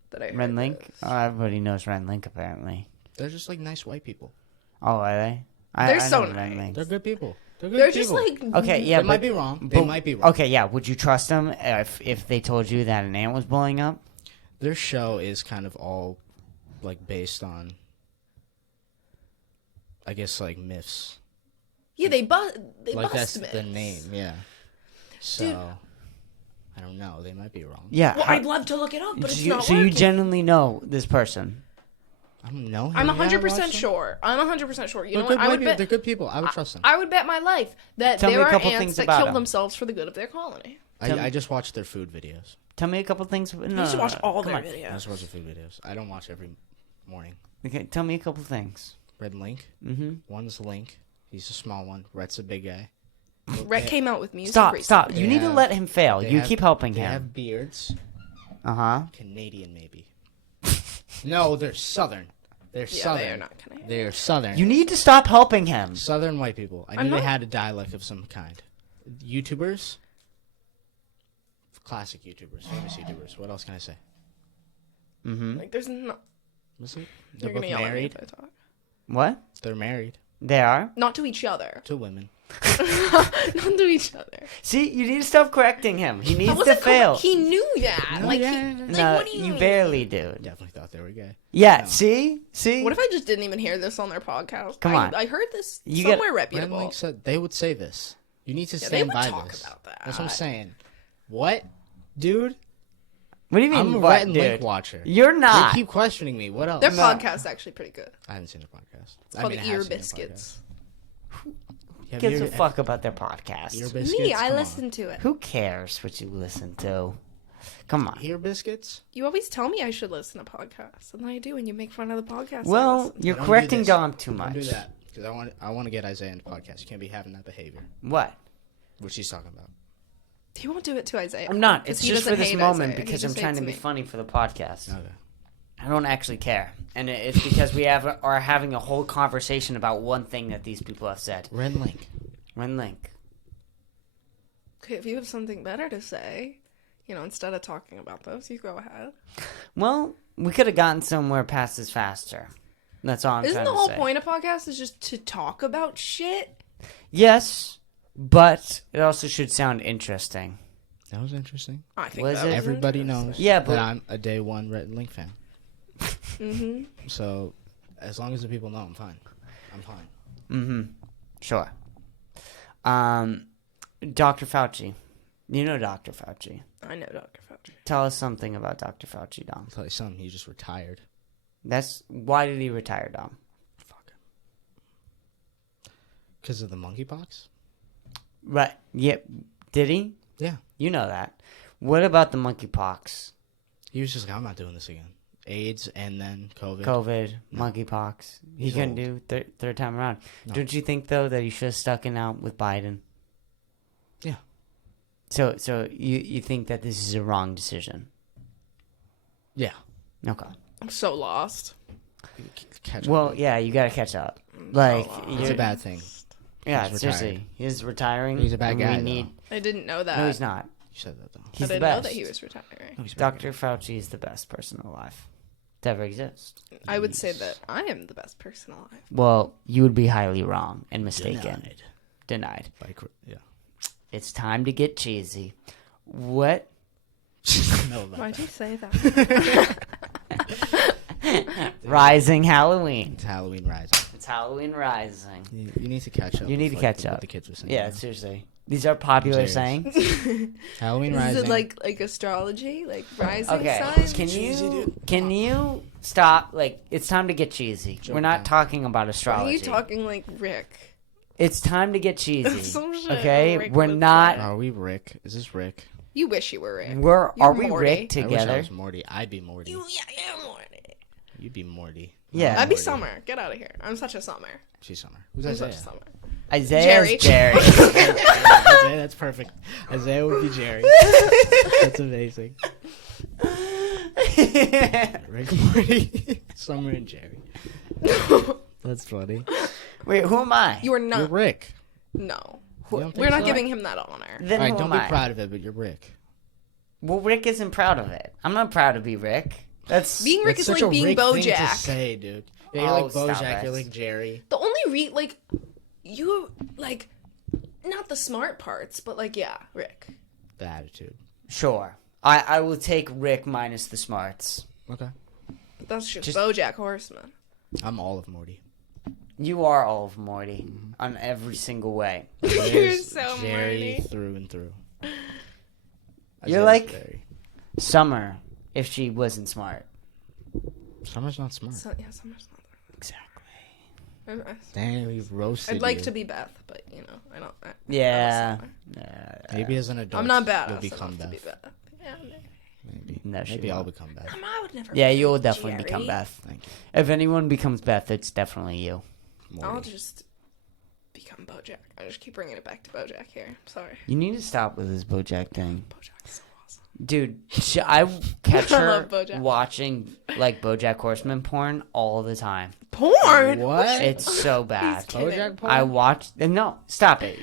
That I heard Rhett and Link? this. Oh, everybody knows Rhett and Link, apparently. They're just like nice white people. Oh, are they? They're I so know Rhett and nice. Link. They're good people. They're good They're people. just like Okay, yeah, They but... might be wrong. They might be wrong. Okay, yeah, would you trust them if they told you that an ant was blowing up? Their show is kind of all like based on, I guess, like myths. yeah. They bust Like that's myths. the name. Yeah. So Dude. I don't know. They might be wrong. Yeah. Well, I'd love to look it up, but it's not so you working. genuinely know this person? I don't know. I'm Yeah, 100% watch them. sure. I'm 100% sure. You They're know good, what? I would they're bet. good people. I would trust them. I would bet my life that Tell me there a are couple ants things that about kill them. themselves for the good of their colony. I just watch their food videos. Tell me a couple things. No, You should watch all come their on. I videos. just watch the food videos. I don't watch every morning. Okay, tell me a couple things. Red and Link. Mm-hmm. One's Link. He's a small one. Rhett's a big guy. Rhett came out with music Stop. recently. You need to have- let him fail. they You have- keep helping They him. have beards. Uh-huh. Canadian, maybe. No, they're Southern. They're Yeah, Southern. they are not Canadian. They are Southern. You need to stop helping him. Southern white people. I I'm knew they not- had a dialect of some kind. YouTubers. Classic YouTubers. Famous YouTubers. What else can I say? Mm-hmm. Like, there's not. What's it? They're They're gonna both yell at me married. if I talk. What? They're married. They are? Not to each other. To women. Not to each other. See, you need to stop correcting him. He I needs to wasn't fail. He knew that. No, like, yeah. he, like, No, what do you you mean? barely do. Definitely thought they were gay. Yeah, No. see? What if I just didn't even hear this on their podcast? Come on. I heard this You somewhere Red reputable. Link said they would say this. You need to Yeah, they stand would by talk this. about that. That's what I'm saying. What, dude? What do you mean, I'm a what, Rhett and dude? Link watcher. You're They not. keep questioning me. What else? Their No. podcast's actually pretty good. I haven't seen their podcast. It's called I have Ear seen their Biscuits. podcast. Have Gives you- a fuck about their podcast. Ear biscuits. Me, I Come on. listen to it. Who cares what you listen to? Come on. Ear biscuits. You always tell me I should listen to podcasts, and then I do, and you make fun of the podcast. I Well, listen. you're Don't do correcting this. Dom too Don't much. do that because I want to get Isaiah into podcast. You can't be having that behavior. What? What she's talking about. He won't do it to Isaiah. I'm not. 'cause It's he just for doesn't this hate moment Isaiah. He because I'm just trying hates to be me. funny for the podcast. Okay. I don't actually care, and it's because we are having a whole conversation about one thing that these people have said. Red Link. When Link. Okay, if you have something better to say, instead of talking about those, you go ahead. Well, we could have gotten somewhere past this faster. That's all I'm Isn't trying the to whole say. point of podcasts is just to talk about shit? Yes, but it also should sound interesting. That was interesting. I think Was that it? was Everybody knows Yeah, but- that I'm a day one Red and Link fan. Mm-hmm. So as long as the people know, I'm fine. I'm fine. Mm-hmm. Sure. Dr. Fauci. You know Dr. Fauci. I know Dr. Fauci. Tell us something about Dr. Fauci, Dom. I'll tell you something. He just retired. Why did he retire, Dom? Fuck. Because of the monkeypox? Right. Yeah. Did he? Yeah. You know that. What about the monkeypox? He was just like, I'm not doing this again. AIDS and then COVID. COVID, No. monkeypox. He He's couldn't old. do third time around. No. Don't you think though that he should have stuck it out with Biden? Yeah. So you think that this is a wrong decision? Yeah. Okay. I'm so lost. Catch Well, up. yeah, you gotta catch up. I'm Like, so lost. It's you're- a bad thing. Yeah, He's seriously, retired. he's retiring. He's a bad and guy, we though. need. I didn't know that. No, he's not. You said that, though. He's I the didn't know best. that he was retiring. No, he's a bad Dr. Fauci is the best person alive to ever exist. I would say Yes. that I am the best person alive. Well, you would be highly wrong and guy. mistaken. Denied. Denied. Yeah. It's time to get cheesy. What? No, about Why'd that. you say that? Rising Halloween. It's Halloween rising. It's Halloween rising. You need to catch up. You need with, to like, catch what up. the kids were saying. Yeah, seriously. These are popular Serious. sayings. Halloween Is rising. it like astrology? Like rising Okay, signs? can you stop? Like, it's time to get cheesy. Joke We're not down. talking about Why astrology. are you talking like Rick? It's time to get cheesy. Some shit Okay, Rick we're would not. Are we Rick? Is this Rick? You wish you were Rick. Are You're we Morty. Rick I wish I together? was Morty. I'd be Morty. Yeah, Morty. You'd be Morty. Yeah. I'd be Morty. Summer. Get out of here. I'm such a Summer. She's Summer. Who's I'm Isaiah? such a Summer. Isaiah's Jerry. Isaiah, that's perfect. Isaiah would be Jerry. That's amazing. Rick, Morty, Summer, and Jerry. That's funny. Wait, who am I? You are You're not. Rick. No. You don't think We're not so? giving him that honor. Then All right, who don't am be I? proud of it, but you're Rick. Well, Rick isn't proud of it. I'm not proud to be Rick. That's Being Rick That's is such like a being Rick thing to Bojack. say, dude. Yeah, you're Oh, like stop Bojack. it. You're like Jerry. The only you like, not the smart parts, but like, yeah, Rick. The attitude. sure. I will take Rick minus the smarts. Okay. But that's just Just- BoJack Horseman. I'm all of Morty. You are all of Morty on every single way. You're There's so Jerry Morty. through and through. You're Isaiah's like- Jerry. Summer, if she wasn't smart. Summer's not smart. So, yeah, Summer's not there. Exactly. Damn, we've roasted I'd like you. to be Beth, but I don't. Yeah. Maybe as an adult, I'm not bad. you'll become to be Beth. Beth. Yeah, Maybe. No, she Maybe I'll won't. become Beth. I would never. Yeah, be you'll definitely Jerry. become Beth. Thank you. If anyone becomes Beth, it's definitely you. I'll Morty. just become BoJack. I just keep bringing it back to BoJack here. Sorry. You need to stop with this BoJack thing. BoJack's so awesome. Dude, I catch I her love BoJack. watching like BoJack Horseman porn all the time. Porn. What? It's so bad. He's kidding. BoJack porn? I watched. No, stop it.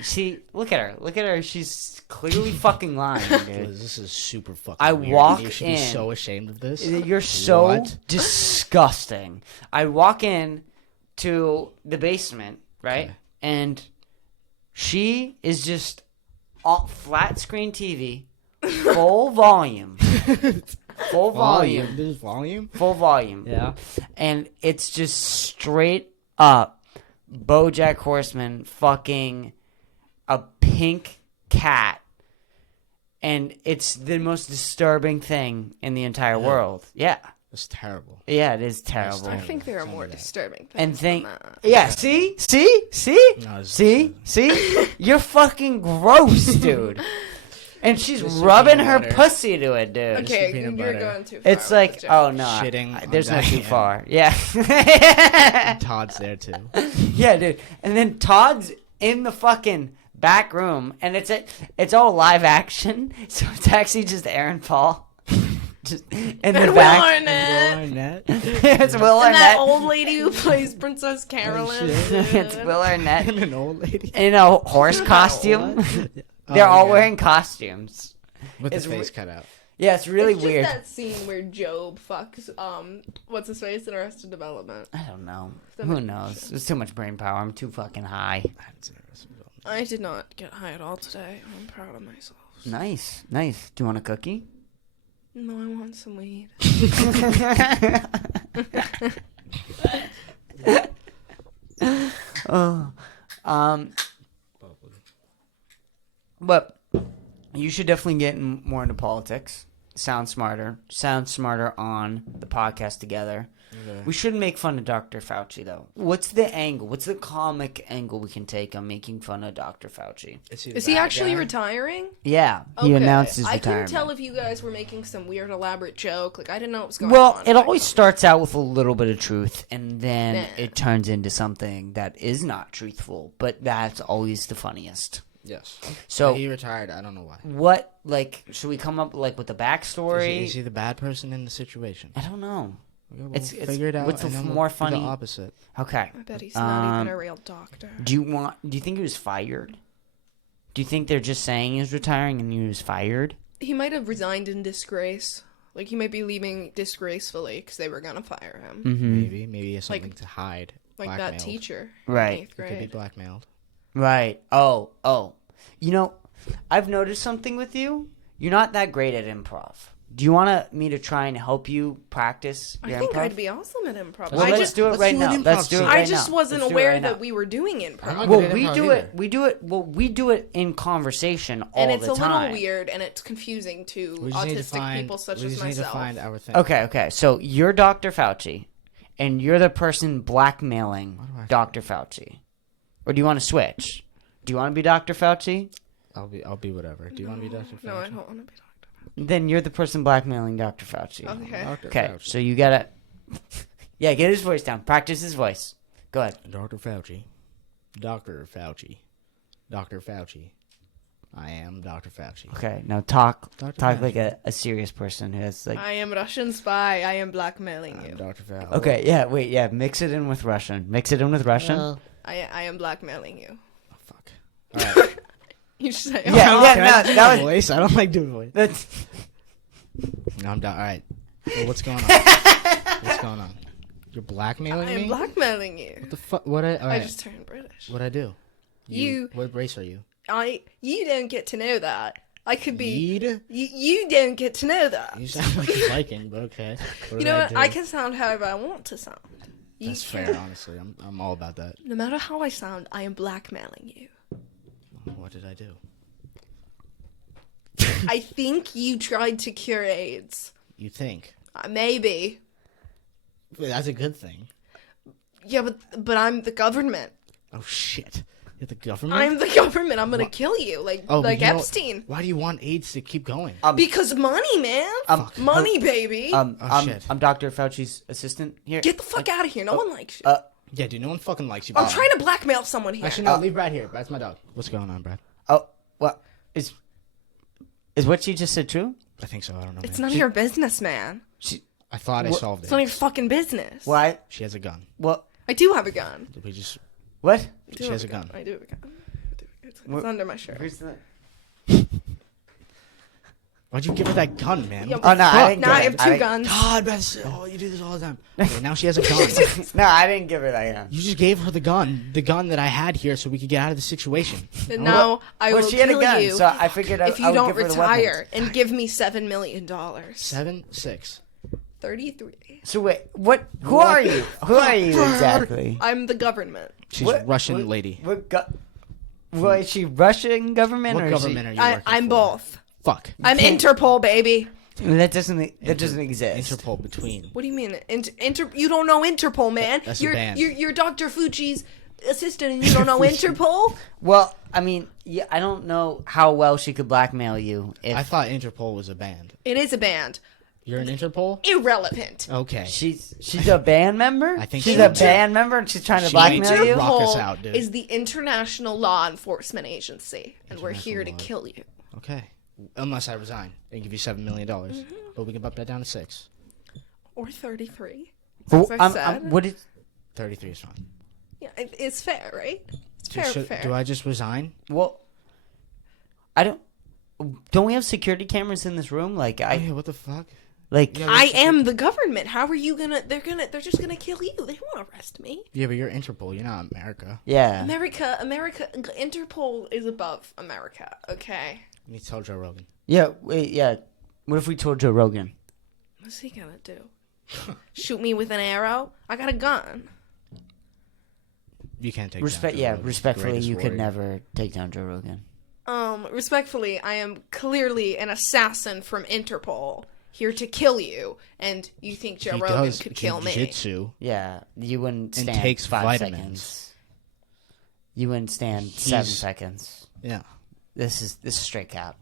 Look at her. Look at her. She's clearly fucking lying, dude. This is super fucking I weird. walk You should in. be so ashamed of this. You're so What? disgusting. I walk in to the basement, right? Okay. And she is just all flat screen TV, full volume. Full volume. There's volume? Full volume. Yeah. And it's just straight up BoJack Horseman fucking a pink cat. And it's the most disturbing thing in the entire world. Yeah. It's terrible. Yeah, it is terrible. I think there are Tell me more that. disturbing things. And think, than that. yeah, see? No, it's See? You're fucking gross, dude. And she's This is rubbing peanut her butter. pussy to it, dude. Okay, peanut you're butter. going too far. It's with like, the joke. oh no, Shitting on there's no too Diane. far. Yeah. Todd's there too. Yeah, dude. And then Todd's in the fucking back room, and it's all live action, so it's actually just Aaron Paul. Just in the And Will back. Arnett. It's Will And that Arnett. old lady who plays Princess Carolyn. shit. It's Will Arnett And an old lady. in a horse costume. They're Oh, all yeah. wearing costumes. With it's the face cut out. Yeah, it's really It's weird. just that scene where Job fucks what's his face in Arrested Development. I don't know. That Who makes knows? sense. There's too much brain power. I'm too fucking high. I haven't seen Arrested Development. I did not get high at all today. I'm proud of myself. Nice. Do you want a cookie? No, I want some weed. Oh, but you should definitely get more into politics. Sound smarter on the podcast together. Okay. We shouldn't make fun of Dr. Fauci, though. What's the angle? What's the comic angle we can take on making fun of Dr. Fauci? Is he actually retiring? Yeah, he announced his I couldn't retirement. tell if you guys were making some weird elaborate joke. Like I didn't know what was going Well, on. it always starts out with a little bit of truth, and then Yeah. it turns into something that is not truthful, but that's always the funniest. Yes. So, he retired. I don't know why. what, like, should we come up, like, with the backstory? Is he the bad person in the situation? I don't know. We'll It's figure it out. what's the and then we'll more do funny- The opposite. Okay. I bet he's not even Um, a real doctor. Do you think he was fired? Do you think they're just saying he was retiring and he was fired? He might have resigned in disgrace. Like he might be leaving disgracefully because they were gonna fire him. Mm-hmm. Maybe he has something to hide. Like that Blackmailed. teacher. Right. In eighth He could be grade. blackmailed. Right. Oh. You know, I've noticed something with you. You're not that great at improv. Do you want me to try and help you practice I your think improv? I'd be awesome at improv. Well, I let's just do it let's right do an now. improv Let's do it scene. right I now. just wasn't Let's do it aware right that now. we were doing I'm improv. not Well, good at we improv do either. it. We do it in conversation all And it's the a time. little weird and it's confusing to We just need to autistic find. people such we as just need to myself. find our thing. Okay. So you're Dr. Fauci, and you're the person blackmailing Why do I- Dr. Fauci, or do you want to switch? Do you want to be Dr. Fauci? I'll be whatever. Do you want to be Dr. Fauci? No, I don't want to be doctor. Then you're the person blackmailing Dr. Fauci. Okay. Dr. Okay, Fauci. so you gotta, yeah, get his voice down. Practice his voice. Go ahead. Dr. Fauci. Dr. Fauci. Dr. Fauci. I am Dr. Fauci. Okay, now talk Dr. like Fauci. a serious person who has like. I am Russian spy. I am blackmailing I'm you. Dr. Fauci. Okay, yeah, wait, yeah, mix it in with Russian. I am blackmailing you. Oh, fuck. All right. You should say. Yeah, Can I no, do that my was- voice. I don't like doing voice. That's No, I'm done. All right. Well, what's going on? What's going on? You're blackmailing I me? am blackmailing you. What the fuck? What? All I right. just turned British. What I do? You- What race are you? You don't get to know that. I could be. Yeed? You don't get to know that. You sound like a Viking, but okay. What You did know what? do? I can sound however I want to sound. You That's can't- fair, honestly. I'm all about that. No matter how I sound, I am blackmailing you. What did I do? I think you tried to cure AIDS. You think? Maybe. That's a good thing. Yeah, but I'm the government. Oh shit! You're the government. I'm the government. I'm gonna kill you, like Epstein. Why do you want AIDS to keep going? Because money, man. Money, baby. Shit. I'm Dr. Fauci's assistant here. Get the fuck out of here. No one likes you. Yeah, dude, no one fucking likes you. I'm trying to blackmail someone here. Actually, no, leave Brad here. Brad's my dog. What's going on, Brad? Oh, well, is what she just said true? I think so. I don't know. It's man. none of your business, man. I thought I solved It's it. none of your fucking business. Why? She has a gun. Well, I do have a gun. Did we just? what? She has a gun. I do have a gun. It's under my shirt. Where's the... Why'd you give her that gun, man? Yeah, Oh, no, I didn't Now I give have it. two guns. God, you do this all the time. Okay, now she has a gun. No, I didn't give her that gun. You just gave her the gun that I had here, so we could get out of the situation. And now I will she had a kill gun, you so I figured if I you would don't give her the retire weapons. and give me $7 million. 7, 6. 33. So wait, what? Who are you? Who are you exactly? I'm the government. She's What- Russian what- lady. Well, is she Russian government What or government are is you working I'm for? both. Fuck. I'm Interpol, baby. she... That doesn't exist. Interpol between. What do you mean? You don't know Interpol, man. That's a you're, band. you're Dr. Fuji's assistant and you don't know Interpol? Well, I mean, yeah, I don't know how well she could blackmail you. If I thought Interpol was a band. It is a band. You're an Interpol? Irrelevant. Okay. she's a band member. I think she's so. a band member and she's trying to She might blackmail you. rock us Interpol out, dude. is the international law enforcement agency, and we're here to International kill you. Okay. Unless I resign and give you $7 million. But we can bump that down to 6. Or 33. Well, As I said. what is? 33 is fine. Yeah, it's fair, right? It's fair. Do I just resign? Well, I don't. Don't we have security cameras in this room? Like Oh, yeah, what the fuck? like Yeah, I am the government. How are you gonna? They're just gonna kill you. They won't arrest me. Yeah, but you're Interpol. You're not America. yeah. America, Interpol is above America. Okay. You need to tell Joe Rogan. Yeah. Wait. Yeah. What if we told Joe Rogan? What's he gonna do? Shoot me with an arrow? I got a gun. You can't take Respect. down Joe Yeah. Rogan. Respectfully, Greatest you could warrior. never take down Joe Rogan. Respectfully, I am clearly an assassin from Interpol, here to kill you, and you think Joe He Rogan does could kill me. jiu-jitsu. Yeah. You wouldn't And stand takes 5 vitamins. seconds. You wouldn't stand 7 seconds. Yeah. This is straight cap.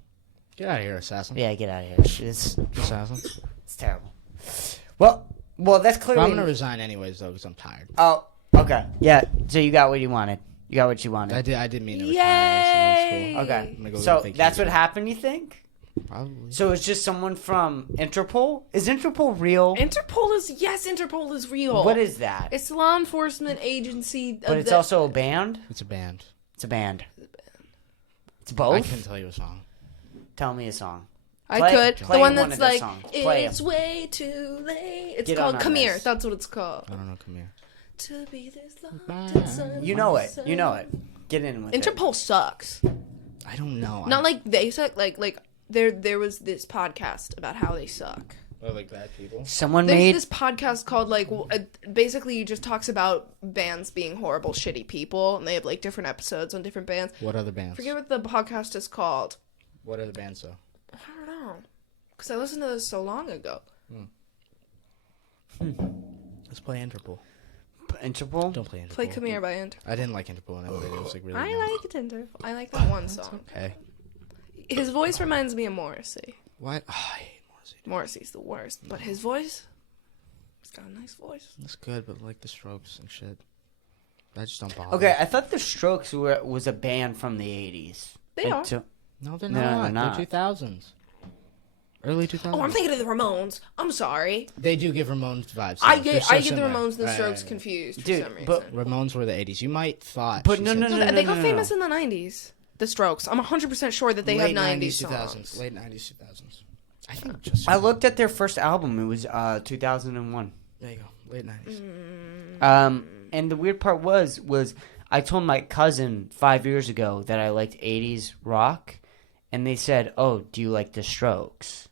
Get out of here, assassin. Yeah. Get out of here. It's Assassin. terrible. Well. That's But clearly. I'm gonna resign anyways though, because I'm tired. Oh. Okay. Yeah. So you got what you wanted. You got what you wanted. I did mean to Yay! retire, so that's cool. Okay. I'm gonna go So on vacation. that's what happened, you think? Probably. So it's just someone from Interpol? Is Interpol real? Interpol is real. What is that? It's the law enforcement agency. But it's also a band? It's a band. It's a band. It's I both? can tell you a song. Tell me a song. I Play- could. play The one one of that's their like, songs. Play 'em. it's way too late. It's Get called on Come Here. this. That's what it's called. I don't know. Come here. To be this Bye. long. You know it. You know it. Get in with it. Interpol sucks. I don't know. Not like they suck. Like there was this podcast about how they suck. Oh, like bad people. Someone There's made... this podcast called basically just talks about bands being horrible, shitty people, and they have like different episodes on different bands. What other bands? Forget what the podcast is called. What other bands though? I don't know, because I listened to this so long ago. Let's play Interpol. Interpol? Don't play Interpol. Play "Come Here" by Interpol. I didn't like Interpol, and it was like really. I annoying. liked Interpol. I like that one song. Okay. His voice reminds me of Morrissey. What? Oh, I hate Morrissey. Morrissey's the worst, but his voice, he's got a nice voice. That's good, but like the Strokes and shit, that just don't bother. Okay, me. I thought the Strokes was a band from the 80s. They are. No, they're No, not. they're not. They're 2000s. Early 2000s. Oh, I'm thinking of the Ramones. I'm sorry. They do give Ramones vibes. I though. They're get so the similar. Ramones and the Right, Strokes right. confused for Dude, some reason. but- Ramones were the 80s. You might thought. But she no, said no, no, something. They got no. famous in the 90s. The Strokes. I'm 100% sure that they Late have 90s 2000s. songs. Late 90s, 2000s. I think just. I looked at their first album. It was 2001. There you go. Late 90s. And the weird part was I told my cousin 5 years ago that I liked 80s rock, and they said, "Oh, do you like the Strokes?"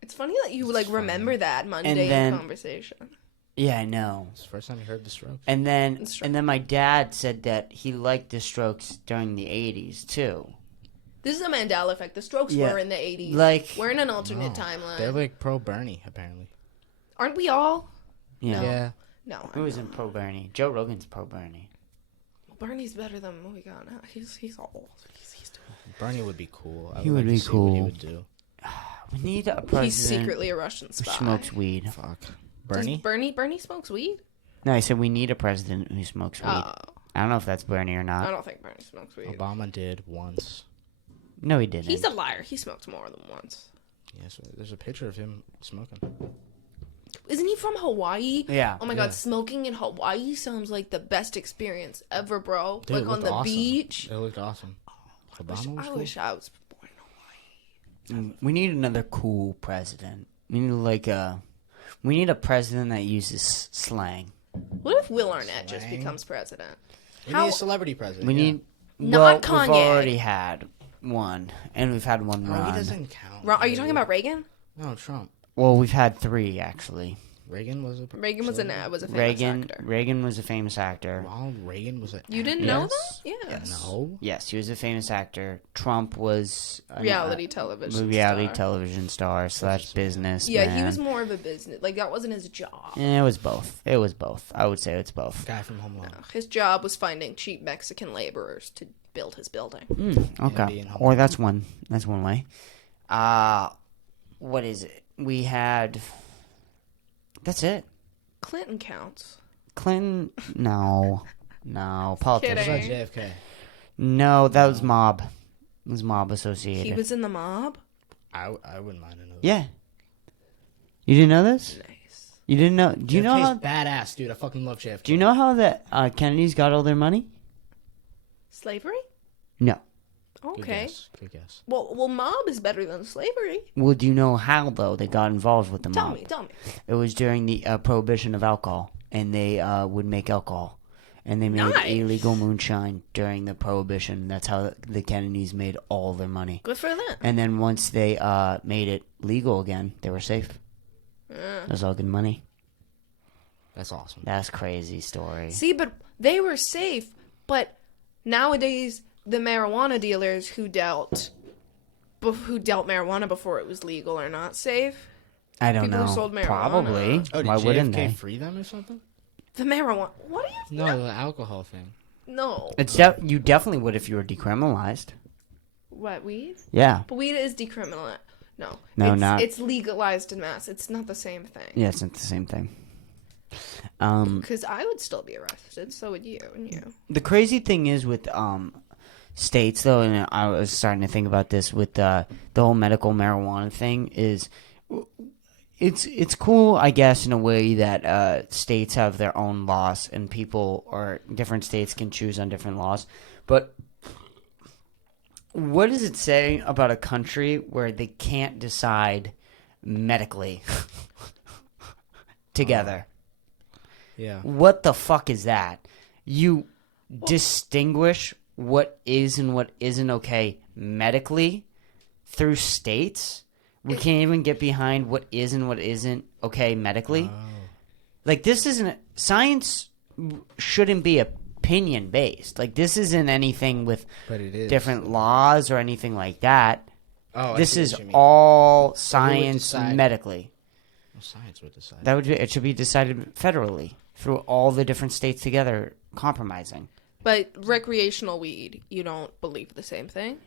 It's funny that you remember that Monday then- conversation. Yeah, I know. It's the first time you heard the Strokes. And then It's true. my dad said that he liked the Strokes during the 80s too. This is a Mandela effect. The Strokes Yeah. were in the 80s. Like- we're in an alternate No. timeline. They're like pro Bernie, apparently. Aren't we all? Yeah. Yeah. No. Who isn't pro Bernie? Joe Rogan's pro Bernie. Bernie's better than what we got now. He's old. He's too old. Bernie would be cool. He would be see what he cool. would do. We need a president He's secretly a Russian who spy. smokes weed. Fuck. Does Bernie? Bernie smokes weed? No, I said we need a president who smokes weed. Oh, I don't know if that's Bernie or I not. don't think Bernie smokes weed. Obama did once. No, he didn't. He's a liar. He smoked more than once. Yes, there's a picture of him smoking. Isn't he from Hawaii? Yeah. Oh my Yeah. god, smoking in Hawaii sounds like the best experience ever, bro. Dude, like it on looked the awesome. beach. It looked awesome. Obama was I cool. wish I was born in Hawaii. We need another cool president. We need we need a president that uses slang. What if Will Arnett just Slang. becomes president? We How- need a celebrity president. We yeah. need. Not Well, Kanye. we've already had one, and we've had one Oh, run. he doesn't count. Are you talking about Reagan? No, Trump. Well, we've had 3 actually. Reagan was a. Reagan was a famous Reagan. actor. Reagan was a famous actor. Ronald Reagan was a. You didn't Yes. know that? Yeah. No. Yes, he was a famous actor. Trump was Reality television. reality star. television star / business. Yeah, he was more of a business. Like that wasn't his job. It was both. It was both. I would say it's both. Guy from Home Alone. His job was finding cheap Mexican laborers to build his building. Okay. being home. Or that's one. That's one way. What is it? We had. That's it. Clinton counts. Clinton. No. Politician. What about Kidding. JFK? No, that was mob. It was mob associated. He was in the mob. I wouldn't mind another. Yeah. You didn't know this? Nice. You didn't know? Do you know JFK's how? badass, dude. I fucking love JFK. Do you know how the Kennedys got all their money? Slavery? No. Good Okay. guess. Good guess. Well, mob is better than slavery. Well, do you know how though they got involved with the mob? Tell me. It was during the prohibition of alcohol, and they would make alcohol, and they made Nice. illegal moonshine during the prohibition. That's how the Kennedys made all their money. Good for them. And then once they made it legal again, they were safe. It was all good money. That's awesome. That's a crazy story. See, but they were safe. But nowadays, the marijuana dealers who dealt marijuana before it was legal are not safe. I don't people know. who sold marijuana. Probably. Oh, did Why wouldn't JFK they? free them or something? The marijuana. What are you? No, the alcohol thing. No. It's you definitely would if you were decriminalized. What, weed? Yeah. But weed is decriminalized. No. No, it's, not- It's legalized in Mass. It's not the same thing. Yeah, it's not the same thing. Because I would still be arrested. So would you and you. The crazy thing is with states, though, and I was starting to think about this with the whole medical marijuana thing, is it's cool, I guess, in a way that states have their own laws and people or different states can choose on different laws. But what does it say about a country where they can't decide medically together? Yeah. What the fuck is that? You distinguish what is and what isn't okay medically through states? We can't even get behind what is and what isn't okay medically? Like, this isn't... Science shouldn't be opinion based. Like, this isn't anything with But it is. different laws or anything like that. Oh, I This see what is you mean. all science decide? medically. Well, science would decide. That would be, it should be decided federally through all the different states together compromising. But recreational weed, you don't believe the same thing?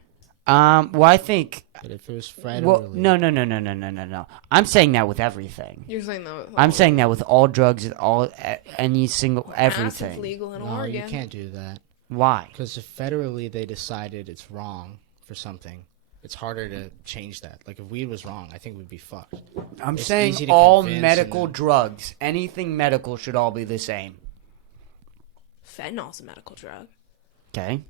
Well, I think. But if it was federally... Well, no. I'm saying that with everything. You're saying that with I'm saying that with all drugs, any single massive everything. legal in No, Oregon. you can't do that. Why? Because if federally they decided it's wrong for something, it's harder to change that. Like, if weed was wrong, I think we'd be fucked. I'm It's saying easy to all convince medical and then- drugs, anything medical, should all be the same. Fentanyl's a medical drug. Okay.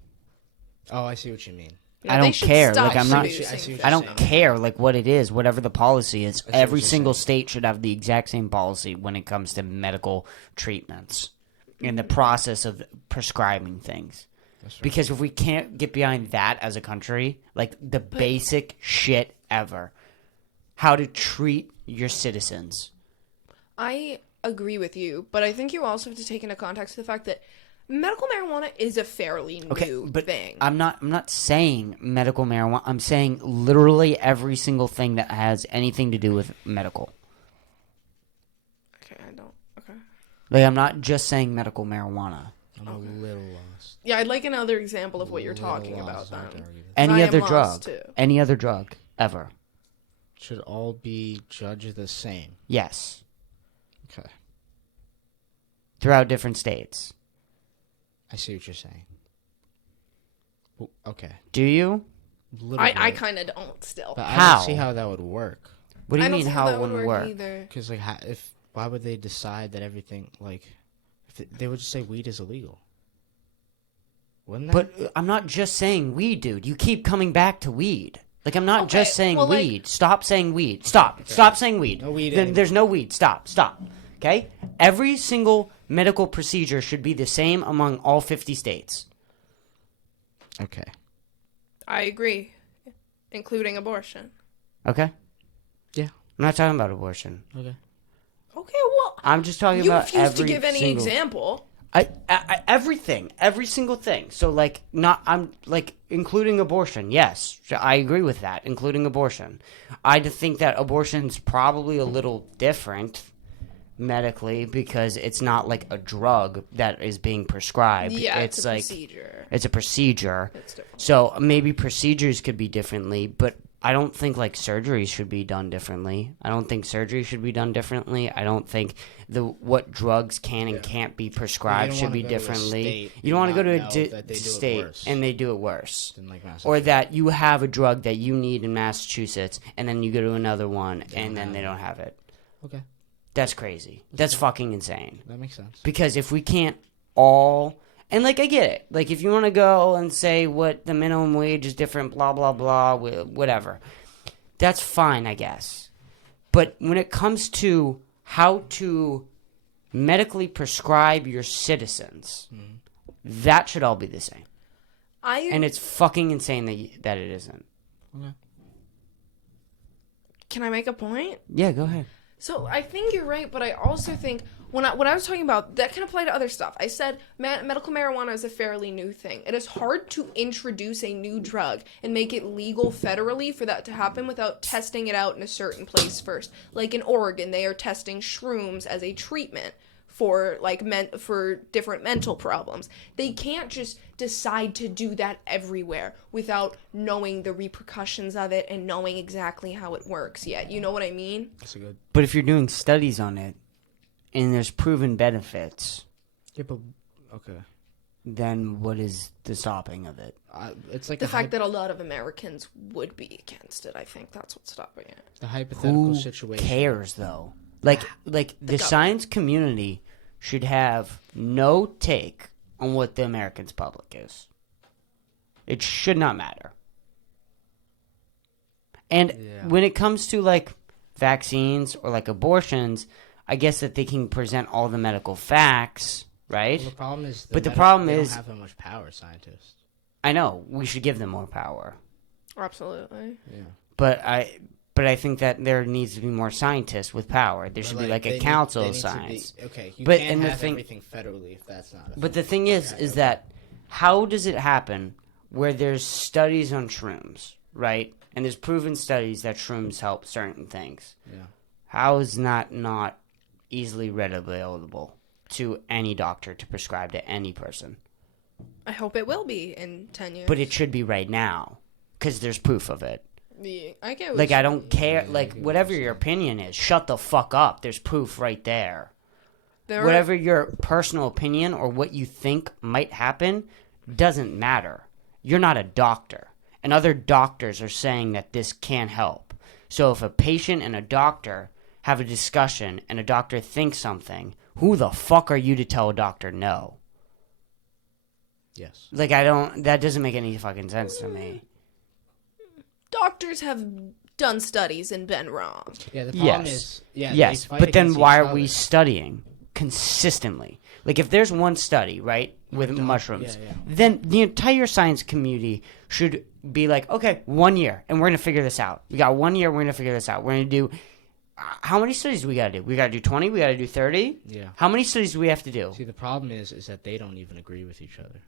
Oh, I see what you mean. I They don't should care. stop Like, I'm not- producing I see what I you're don't saying. care like what it is, whatever the policy is. what Every you're single saying. state should have the exact same policy when it comes to medical treatments in the process of prescribing things. That's right. Because if we can't get behind that as a country, like the basic shit ever, how to treat your citizens. I agree with you, but I think you also have to take into context the fact that medical marijuana is a fairly new thing. I'm not saying medical marijuana. I'm saying literally every single thing that has anything to do with medical. Okay, I don't. Okay. Like, I'm not just saying medical marijuana. I'm a little lost. Yeah, I'd like another example of what you're Little talking lost, about it's hard to then. argue with. Any I am other lost, drug. too. Any other drug. Ever. Should all be judged the same. Yes. Okay. Throughout different states. I see what you're saying. Well, okay. Do you? I kind of don't still. But I How? don't see how that would work. What do you I don't mean see how that it would wouldn't work? either. Because like, why would they decide that everything like, if they would just say weed is illegal? Wouldn't that? But I'm not just saying weed, dude. You keep coming back to weed. Like, I'm not Okay, just saying well, like- weed. Stop saying weed. Stop. Stop saying weed. No weed Then anymore. there's no weed. Stop. Stop. Okay? Every single medical procedure should be the same among all 50 states. Okay. I agree, including abortion. Okay? Yeah. I'm not talking about abortion. Okay. Okay, well, I'm just talking you about refuse to every give any single... example. Everything, every single thing. So, like, I'm like including abortion. Yes, I agree with that, including abortion. I think that abortion's probably a little different medically because it's not like a drug that is being prescribed. Yeah, it's a like procedure. it's a procedure. It's different. So maybe procedures could be differently, but I don't think like surgery should be done differently. I don't think surgery should be done differently. I don't think what drugs can and can't be prescribed don't should wanna be go to a differently. state You don't want to and go to not a know that they do it state worse. and they do it worse. Then, like, Or that you have a drug that you need in Massachusetts and then you go to another one and then they don't have it. Okay. That's crazy. That's fucking insane. That makes sense. Because if we can't all... And, like, I get it. Like, if you want to go and say what the minimum wage is different, blah, blah, blah, whatever. That's fine, I guess. But when it comes to how to medically prescribe your citizens, that should all be the same. And it's fucking insane that it isn't. Okay. Can I make a point? Yeah, go ahead. So I think you're right, but I also think when I was talking about that can apply to other stuff. I said medical marijuana is a fairly new thing. It is hard to introduce a new drug and make it legal federally for that to happen without testing it out in a certain place first. Like in Oregon, they are testing shrooms as a treatment for for different mental problems. They can't just decide to do that everywhere without knowing the repercussions of it and knowing exactly how it works yet. You know what I mean? That's a good. But if you're doing studies on it and there's proven benefits, Yeah, but okay. then what is the stopping of it? It's like The fact that a lot of Americans would be against it, I think that's what's stopping it. the hypothetical Who situation. cares though? Like the government. science community should have no take on what the American's public is. It should not matter. And Yeah. when it comes to like vaccines or like abortions, I guess that they can present all the medical facts, right? Well, the problem is, But the problem they is- don't have that much power, scientists. I know we should give them more power. Absolutely. Yeah. But I think that there needs to be more scientists with power. There should be like a council of science. Okay, you But- can't and the have thing- everything federally if that's not. But the thing is that how does it happen where there's studies on shrooms, right? And there's proven studies that shrooms help certain things. Yeah. How is that not easily readily available to any doctor to prescribe to any person? I hope it will be in 10 years. But it should be right now because there's proof of it. Yeah, I get what Like, you're I don't care. Yeah, I Like, get what whatever you're your saying. opinion is, shut the fuck up. There's proof right there. There Whatever your personal opinion or what you think might happen doesn't matter. You're not a doctor. And other doctors are saying that this can help. So if a patient and a doctor have a discussion and a doctor thinks something, who the fuck are you to tell a doctor no? Yes. Like, that doesn't make any fucking sense to me. Doctors have done studies and been wrong. Yeah. The problem Yes. is. Yeah. Yes, they fight but then against why each are we other. studying consistently? Like, if there's one study, right, with mushrooms, yeah. then the entire science community should be like, okay, 1 year, and we're going to figure this out. We got 1 year, we're going to figure this out. We're going to do, how many studies do we got to do? We got to do 20? We got to do 30? Yeah. How many studies do we have to do? See, the problem is that they don't even agree with each other.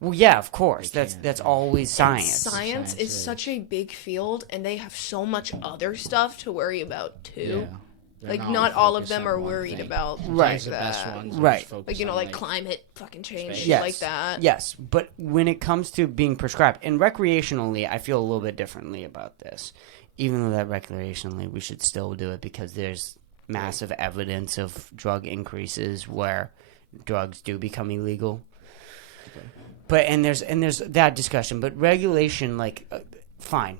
Well, yeah, of course. They That's can't, that's yeah. always science. Science is such a big field, and they have so much other stuff to worry about too. Yeah. They're Like, not all of focused them on are one worried thing. about Sometimes like the best that. ones are Right. just focused Like, you know, on, like climate fucking change, space. shit like that. Yes, but when it comes to being prescribed, and recreationally, I feel a little bit differently about this. Even though that recreationally, we should still do it because there's massive evidence of drug increases where drugs do become illegal. Okay. But and there's that discussion, but regulation, like, fine.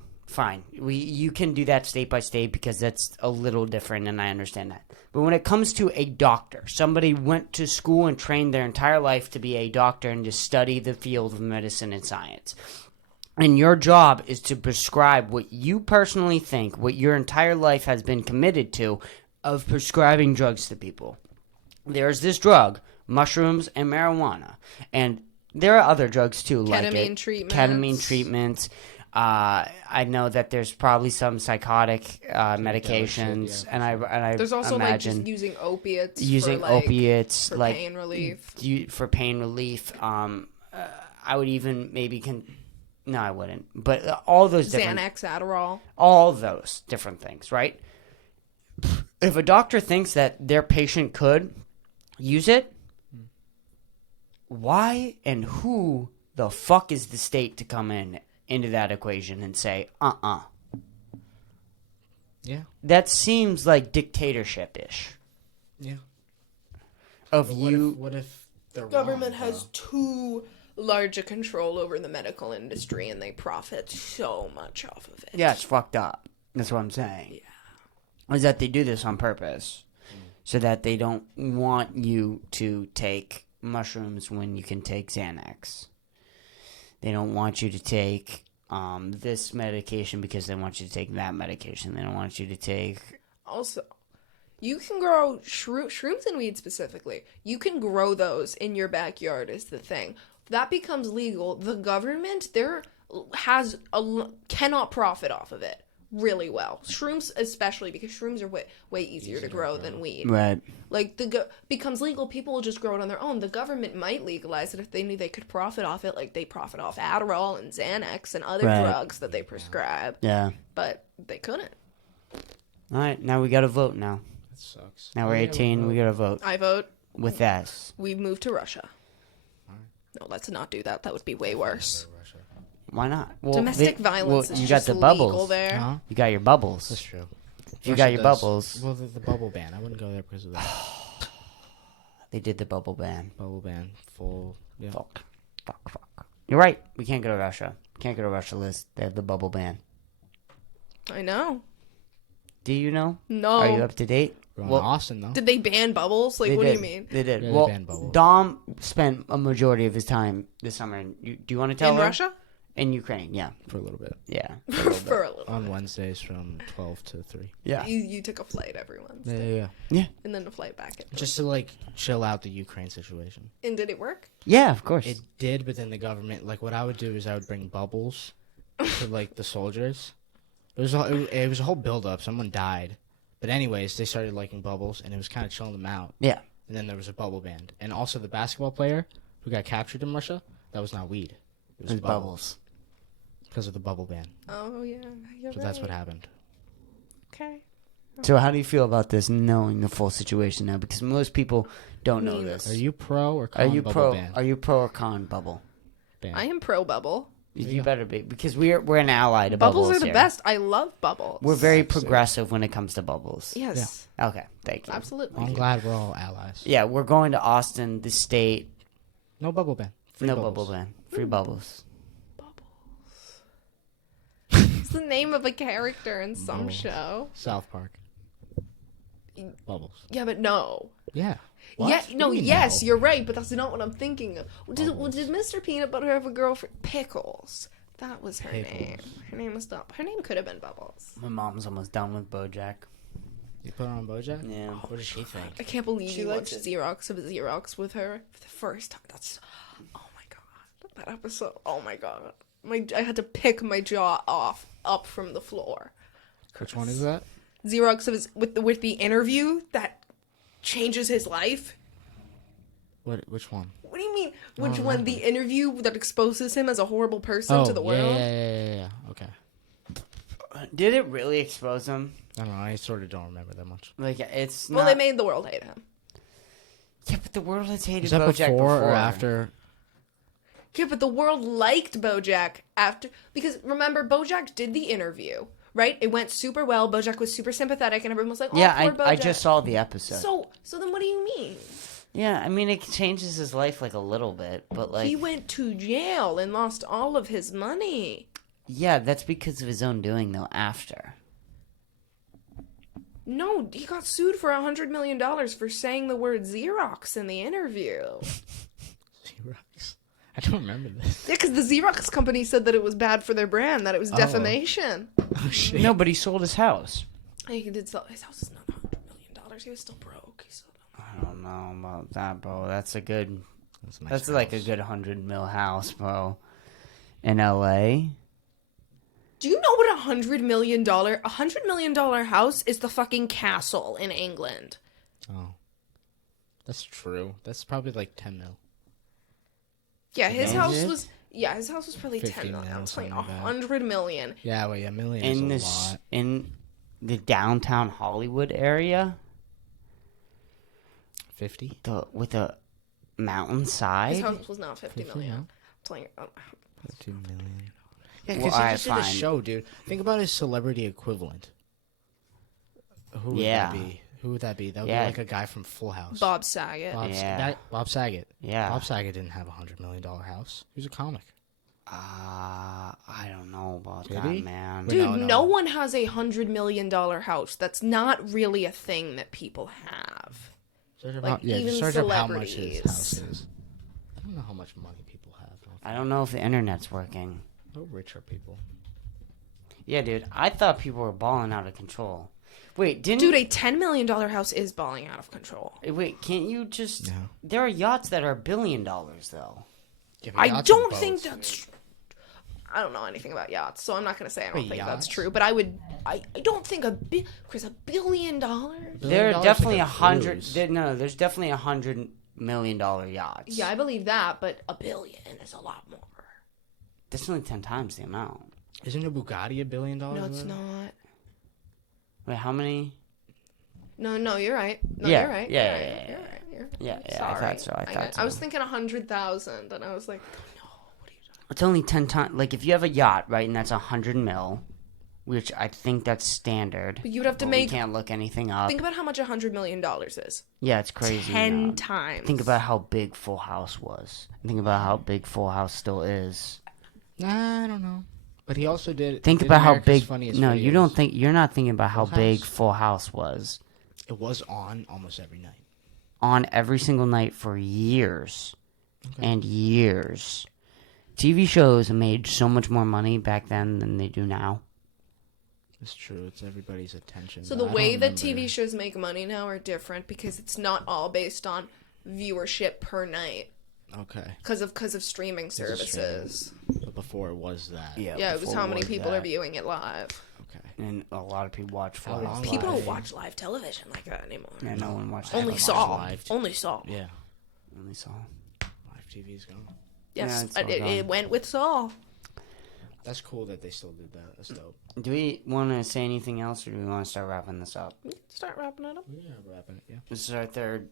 You can do that state by state because that's a little different, and I understand that. But when it comes to a doctor, somebody went to school and trained their entire life to be a doctor and to study the field of medicine and science. And your job is to prescribe what you personally think, what your entire life has been committed to, of prescribing drugs to people. There's this drug, mushrooms and marijuana. And there are other drugs too, like Ketamine treatments. Ketamine treatments. I know that there's probably some psychotic medications, shit, and I There's also like imagine just using opiates. using for, like, opiates for like pain relief. for pain relief. I would even maybe no, I wouldn't. But all those different Xanax, Adderall. all those different things, right? If a doctor thinks that their patient could use it, why and who the fuck is the state to come into that equation and say, Yeah. That seems like dictatorship-ish. Yeah. Of But you... What if the Government has too large a control over the medical industry, and they profit so much off of it. Yeah, it's fucked up. That's what I'm saying. Yeah. Is that they do this on purpose. So that they don't want you to take mushrooms when you can take Xanax. They don't want you to take this medication because they want you to take that medication. They don't want you to take... Also, you can grow shrooms and weed specifically. You can grow those in your backyard is the thing. That becomes legal. The government cannot profit off of it really well. Shrooms especially, because shrooms are way easier to grow than weed. Right. Like, becomes legal, people will just grow it on their own. The government might legalize it if they knew they could profit off it, like they profit off Adderall and Xanax and other drugs that they prescribe. Yeah. But they couldn't. All right, now we got to vote now. That sucks. Now we're 18, we got to vote. I vote With us. we move to Russia. No, let's not do that. That would be way worse. Why not? Well, Domestic violence is you just got the legal bubbles. there. Huh? You got your bubbles. That's true. If you got Russia your does- bubbles. Well, the bubble ban. I wouldn't go there because of that. They did the bubble ban. Bubble ban. Full. Yeah. Fuck. You're right. We can't go to Russia. Can't go to Russia, Liz. They have the bubble ban. I know. Do you know? No. Are you up to date? We're Well, to Austin, though. Did they ban bubbles? Like, They what did. do you mean? They did. Yeah, they Well, banned bubbles. Dom spent a majority of his time this summer. In, do you want to tell In her? Russia? In Ukraine, yeah. For a little bit. Yeah. For a little. On Wednesdays from 12 to 3. Yeah. You took a flight every Wednesday. Yeah. And then a flight back at Just to, like, chill out the Ukraine situation. And did it work? Yeah, of course. It did, but then the government, like, what I would do is I would bring bubbles to, like, the soldiers. It was a whole build-up. Someone died. But anyways, they started liking bubbles, and it was kind of chilling them out. Yeah. And then there was a bubble ban. And also the basketball player who got captured in Russia, that was not weed. It was bubbles. Because of the bubble ban. Oh, yeah. You're So that's what happened. Okay. So how do you feel about this, knowing the full situation now? Because most people don't know this. Are you pro or Are con you bubble pro? ban? Are you pro or con bubble? ban? I am pro bubble. You better be, because we're an ally to bubbles. Bubbles are the here. best. I love bubbles. We're very progressive when it comes to bubbles. Yes. Okay, thank you. Absolutely. I'm glad we're all allies. Yeah, we're going to Austin, the state. No bubble ban. Free No bubbles. bubble ban. Free bubbles. It's the name of a character in some No. show. South Park. Bubbles. Yeah, but no. Yeah. Yeah, What? no, What do you yes, know? you're right, but that's not what I'm thinking of. Did Mr. Peanut Butter have a girlfriend? Pickles. That was her name. Her name was not. Her name could have been Bubbles. My mom's almost done with BoJack. You put her on BoJack? Yeah. What does she think? I can't believe She you likes watched Xerox of Xerox with her for the first time. That's, oh my god, that episode. Oh my god, I had to pick my jaw up from the floor. Which one is that? Xerox of his, with the interview that changes his life. Which one? What do you mean? Which one? The interview that exposes him as a horrible person Oh, to the world. Yeah. Okay. Did it really expose him? I don't know. I sort of don't remember that much. Like, it's Well, not... they made the world hate him. Yeah, but the world has hated Is that BoJack before or after? Yeah, but the world liked BoJack after, because remember, BoJack did the interview, right? It went super well. BoJack was super sympathetic, and everyone was like, "Oh, Yeah, poor BoJack." I just saw the episode. So then, what do you mean? Yeah, I mean, it changes his life like a little bit, but like... He went to jail and lost all of his money. Yeah, that's because of his own doing, though, after. No, he got sued for $100 million for saying the word Xerox in the interview. Xerox. I don't remember this. Yeah, because the Xerox company said that it was bad for their brand, that it was defamation. Oh shit. No, but he sold his house. He did sell, his house is not $100 million. He was still broke. He still I don't know about that, bro. That's a good... That's, a nice That's like a house. good 100 mil house, bro. In L.A.? Do you know what $100 million house is? The fucking castle in England. Oh, that's true. That's probably like 10 mil. Yeah, his Is house it? was. Yeah, his house was probably 10 15 million. mil, I'm saying something like that. 100 million. Yeah, well, yeah, million In is a this, lot. in the downtown Hollywood area, 50. with a His mountainside. house was not 50 million. no? I'm telling you. 2 million. Yeah, Well, because he alright, just did a fine. show, dude. Think about his celebrity equivalent. Who would Yeah. that be? Who would that be? That would Yeah. be like a guy from Full House. Bob Saget. Yeah. Bob Saget. Yeah. Bob Saget didn't have $100 million house. He was a comic. I don't know about Did that, he? man. Wait, Dude, no. no one has a $100 million house. That's not really a thing that people have. Search Like, about, yeah, even just search up how much his celebrities. house is. I don't know how much money people have. I don't know if the internet's working. How rich are people? Yeah, dude. I thought people were balling out of control. Wait, didn't... Dude, a $10 million house is balling out of control. Wait, can't you just... No. There are yachts that are $1 billion, though. Yeah, but I yachts don't and think boats. that's. I don't know anything about yachts, so I'm not gonna say I don't Wait, think yachts? that's true. But I would. I don't think Chris, $1 billion. There are definitely like a 100... cruise. No, there's definitely $100 million yachts. Yeah, I believe that, but $1 billion is a lot more. That's only 10 times the amount. Isn't a Bugatti $1 billion? No, it's though? not. Wait, how many? No, you're right. No, Yeah, you're right. yeah, you're yeah, right. yeah, You're right. You're right. Yeah, I Sorry. thought so. I thought so. I was thinking 100,000, and I was like, no, what are you talking? It's only 10 times. Like, if you have a yacht, right, and that's 100 mil, which I think that's standard. But you would have to but make. We can't look anything up. Think about how much $100 million is. Yeah, it's crazy. 10 now. times. Think about how big Full House was. Think about how big Full House still is. Nah, I don't know. But he also did. Think did about how America's big. Funniest No, you Videos. don't think. You're not thinking about how Full big House? Full House was. It was on almost every night. On every single night for years and years. TV shows made so much more money back then than they do now. It's true. It's everybody's attention. So but the I way don't that remember. TV shows make money now are different because it's not all based on viewership per night Okay. because of streaming of services. But before it was that. Yeah, it was before how many was people that. are viewing it live. Okay. And a lot of people watch Full How House. long People live? don't watch live television like that anymore. Yeah, no one watches Only watch Saw. live. Only Saw. Yeah. Only Saw. Live TV's gone. Yes, Yeah, it's all it gone. went with Saw. That's cool that they still did that. That's dope. Do we want to say anything else, or do we want to start wrapping this up? Start wrapping it up. Yeah, wrapping it. Yeah. This is our third.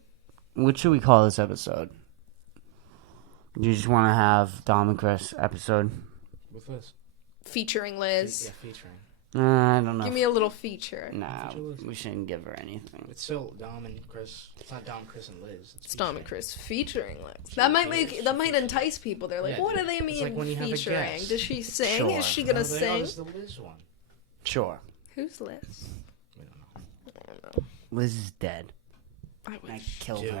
What should we call this episode? Do you just want to have Dom and Kris episode? With this. Featuring Liz. Yeah, featuring. I don't know. Give me a little feature. Nah, Feature Liz. we shouldn't give her anything. It's still Dom and Chris. It's not Dom, Chris, and Liz. It's Dom and featuring. Chris featuring Liz. That might entice people. They're like, Yeah, what do dude. they It's mean like when you have a featuring? guest. Does she sing? Sure. Is she gonna Oh, they- oh, sing? it's the Liz one. Sure. Who's Liz? We don't know. I don't know. Liz is dead. I I wish. killed Dude, her.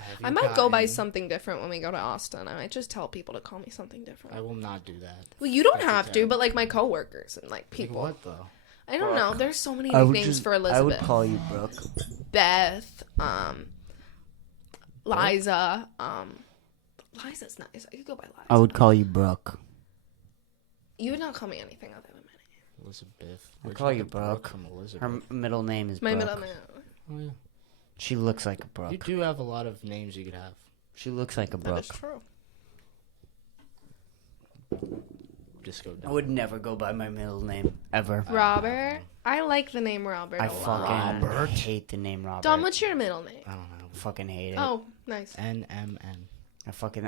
have I you might go by gotten- something different when we go to Austin. I might just tell people to call me something different. I will not do that. Well, you don't That's have to, terrible. but like my coworkers and like Like, people. what though? I don't know. There's so many I would nicknames just. for I Elizabeth. would call you Brooke. Beth, Liza, Liza's nice. I could go by Liza. I would call you Brooke. You would not call me anything other than my Elizabeth. I'll Where'd call you you get Brooke Brooke. from Elizabeth? Her middle name is name. My Brooke. middle name. Oh yeah. She looks like a Brooke. You do have a lot of names you could have. She looks like a That Brooke. is true. just go I Dom. would never go by my middle name ever. Robert. I like the name Robert I a lot. fucking Robert. hate the name Robert. Dom, what's your middle name? I don't know. Fucking hate it. Oh, nice. NMN.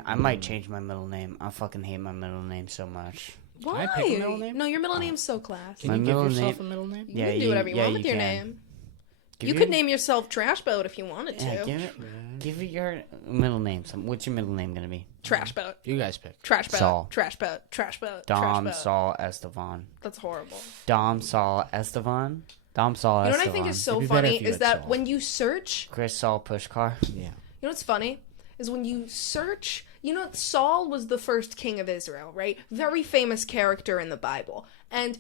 I might change my middle name. I fucking hate my middle name so much. Why? I pick a middle name? No, your middle name's so classy. Can My you give middle yourself name- a middle name? You Yeah, can do whatever you want with you your can. name. Give You your- could name yourself Trash Boat if you wanted to. Yeah, give it your middle name. What's your middle name gonna be? Trash Boat. You guys pick. Trash Boat. Saul. Trash Boat. Trash Boat. Dom Trash Boat. Saul Estevan. That's horrible. Dom Saul Estevan. Dom Saul You know Estevan. what I think is so It'd be better funny if you is had that Saul. when you search, Kris Saul Pushkar. Yeah. you know what's funny is when you search, you know, Saul was the first king of Israel, right? Very famous character in the Bible. And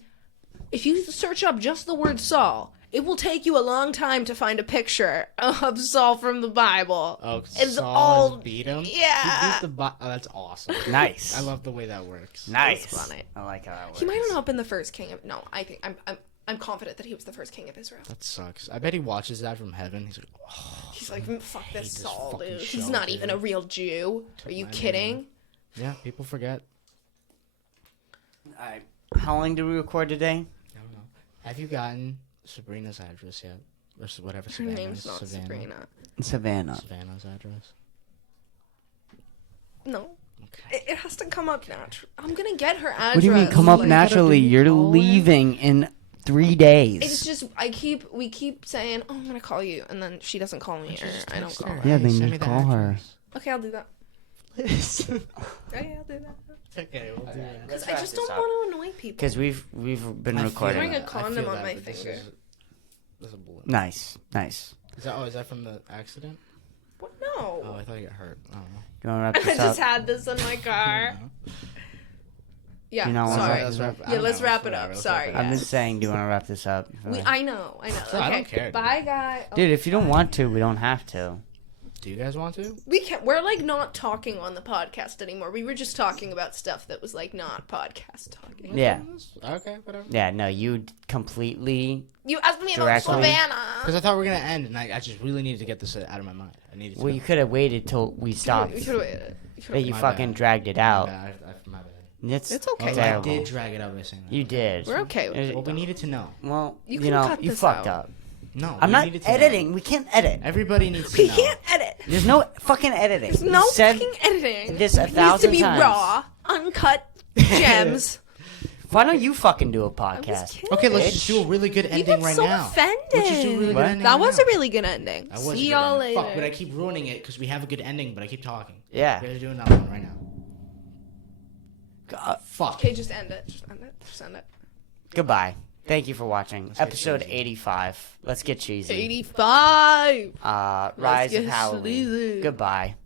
if you search up just the word Saul, it will take you a long time to find a picture of Saul from the Bible. Oh, It's Saul all- has beat him? Yeah. He beat the oh, that's awesome. Nice. I love the way that works. Nice. That's funny. I like how that works. He might have not been the first king of. No, I think I'm confident that he was the first king of Israel. That sucks. I bet he watches that from heaven. He's like, oh. He's like, fuck hate this this Saul, fucking dude. He's show, not dude. even a real Jew. Are you my kidding? Yeah, people forget. Alright. How long did we record today? I don't know. Have you gotten Sabrina's address yet? Or whatever Her Savannah name's is. not Sabrina. Savannah. Savannah's address. No. Okay. It has to come up naturally. I'm gonna get her address. What do you mean come up like- naturally? You're call her? leaving in 3 days. It's just we keep saying, "Oh, I'm gonna call you," and then she doesn't call me, or I don't call her. Yeah, then Send you me the call her. address. Okay, I'll do that. Please. Okay, I'll do that. Okay, we'll do that. Because I just don't want to annoy people. Because we've been I feel recording. Wearing a that. I condom feel on that, my but this finger. This is a balloon. Nice. Is that from the accident? What? Oh, No. I thought you got hurt. I don't know. You want to wrap I this just up? had this in my car. Yeah. You know what? sorry. Let's wrap- I Yeah, don't let's know, wrap it whatever, up. let's Sorry. wrap it up. I've been Yes. saying, do you want to wrap this up? I know. Okay. I don't care, dude. Bye, guys. Dude, if you don't want to, we don't have to. Do you guys want to? We can't. We're like not talking on the podcast anymore. We were just talking about stuff that was like not podcast talking. Yeah. Okay, whatever. Yeah, no, you completely... You asked me about Directly. Savannah. Because I thought we were going to end, and I just really needed to get this out of my mind. I needed to. Well, you could have waited till we stopped. We could have waited. But you My fucking bad. dragged it My out. bad. My bad. It's okay. I Terrible. did drag it out by saying that. You did. We're okay with it. Well, we needed to know. Well, You you can know, cut you this fucked out. up. No, I'm we not needed to know. editing. We can't edit. Everybody needs to We know. can't edit. There's no fucking editing. There's You no said fucking editing. this a It needs to thousand be times. raw, uncut gems. Why don't you fucking do a I was podcast? kidding. Okay, let's just do a really good You ending get right so now. offended. Let's just do a really good What? ending That right was now. a really good ending. That was a See good y'all ending. later. Fuck, but I keep ruining it because we have a good ending, but I keep talking. Yeah. We gotta do another one right now. Fuck. Okay, just end it. Just end it. Just end it. Goodbye. Thank you for watching. Let's get Episode cheesy. 85. Let's get cheesy. 85. Rise of get Halloween. sleazy. Goodbye.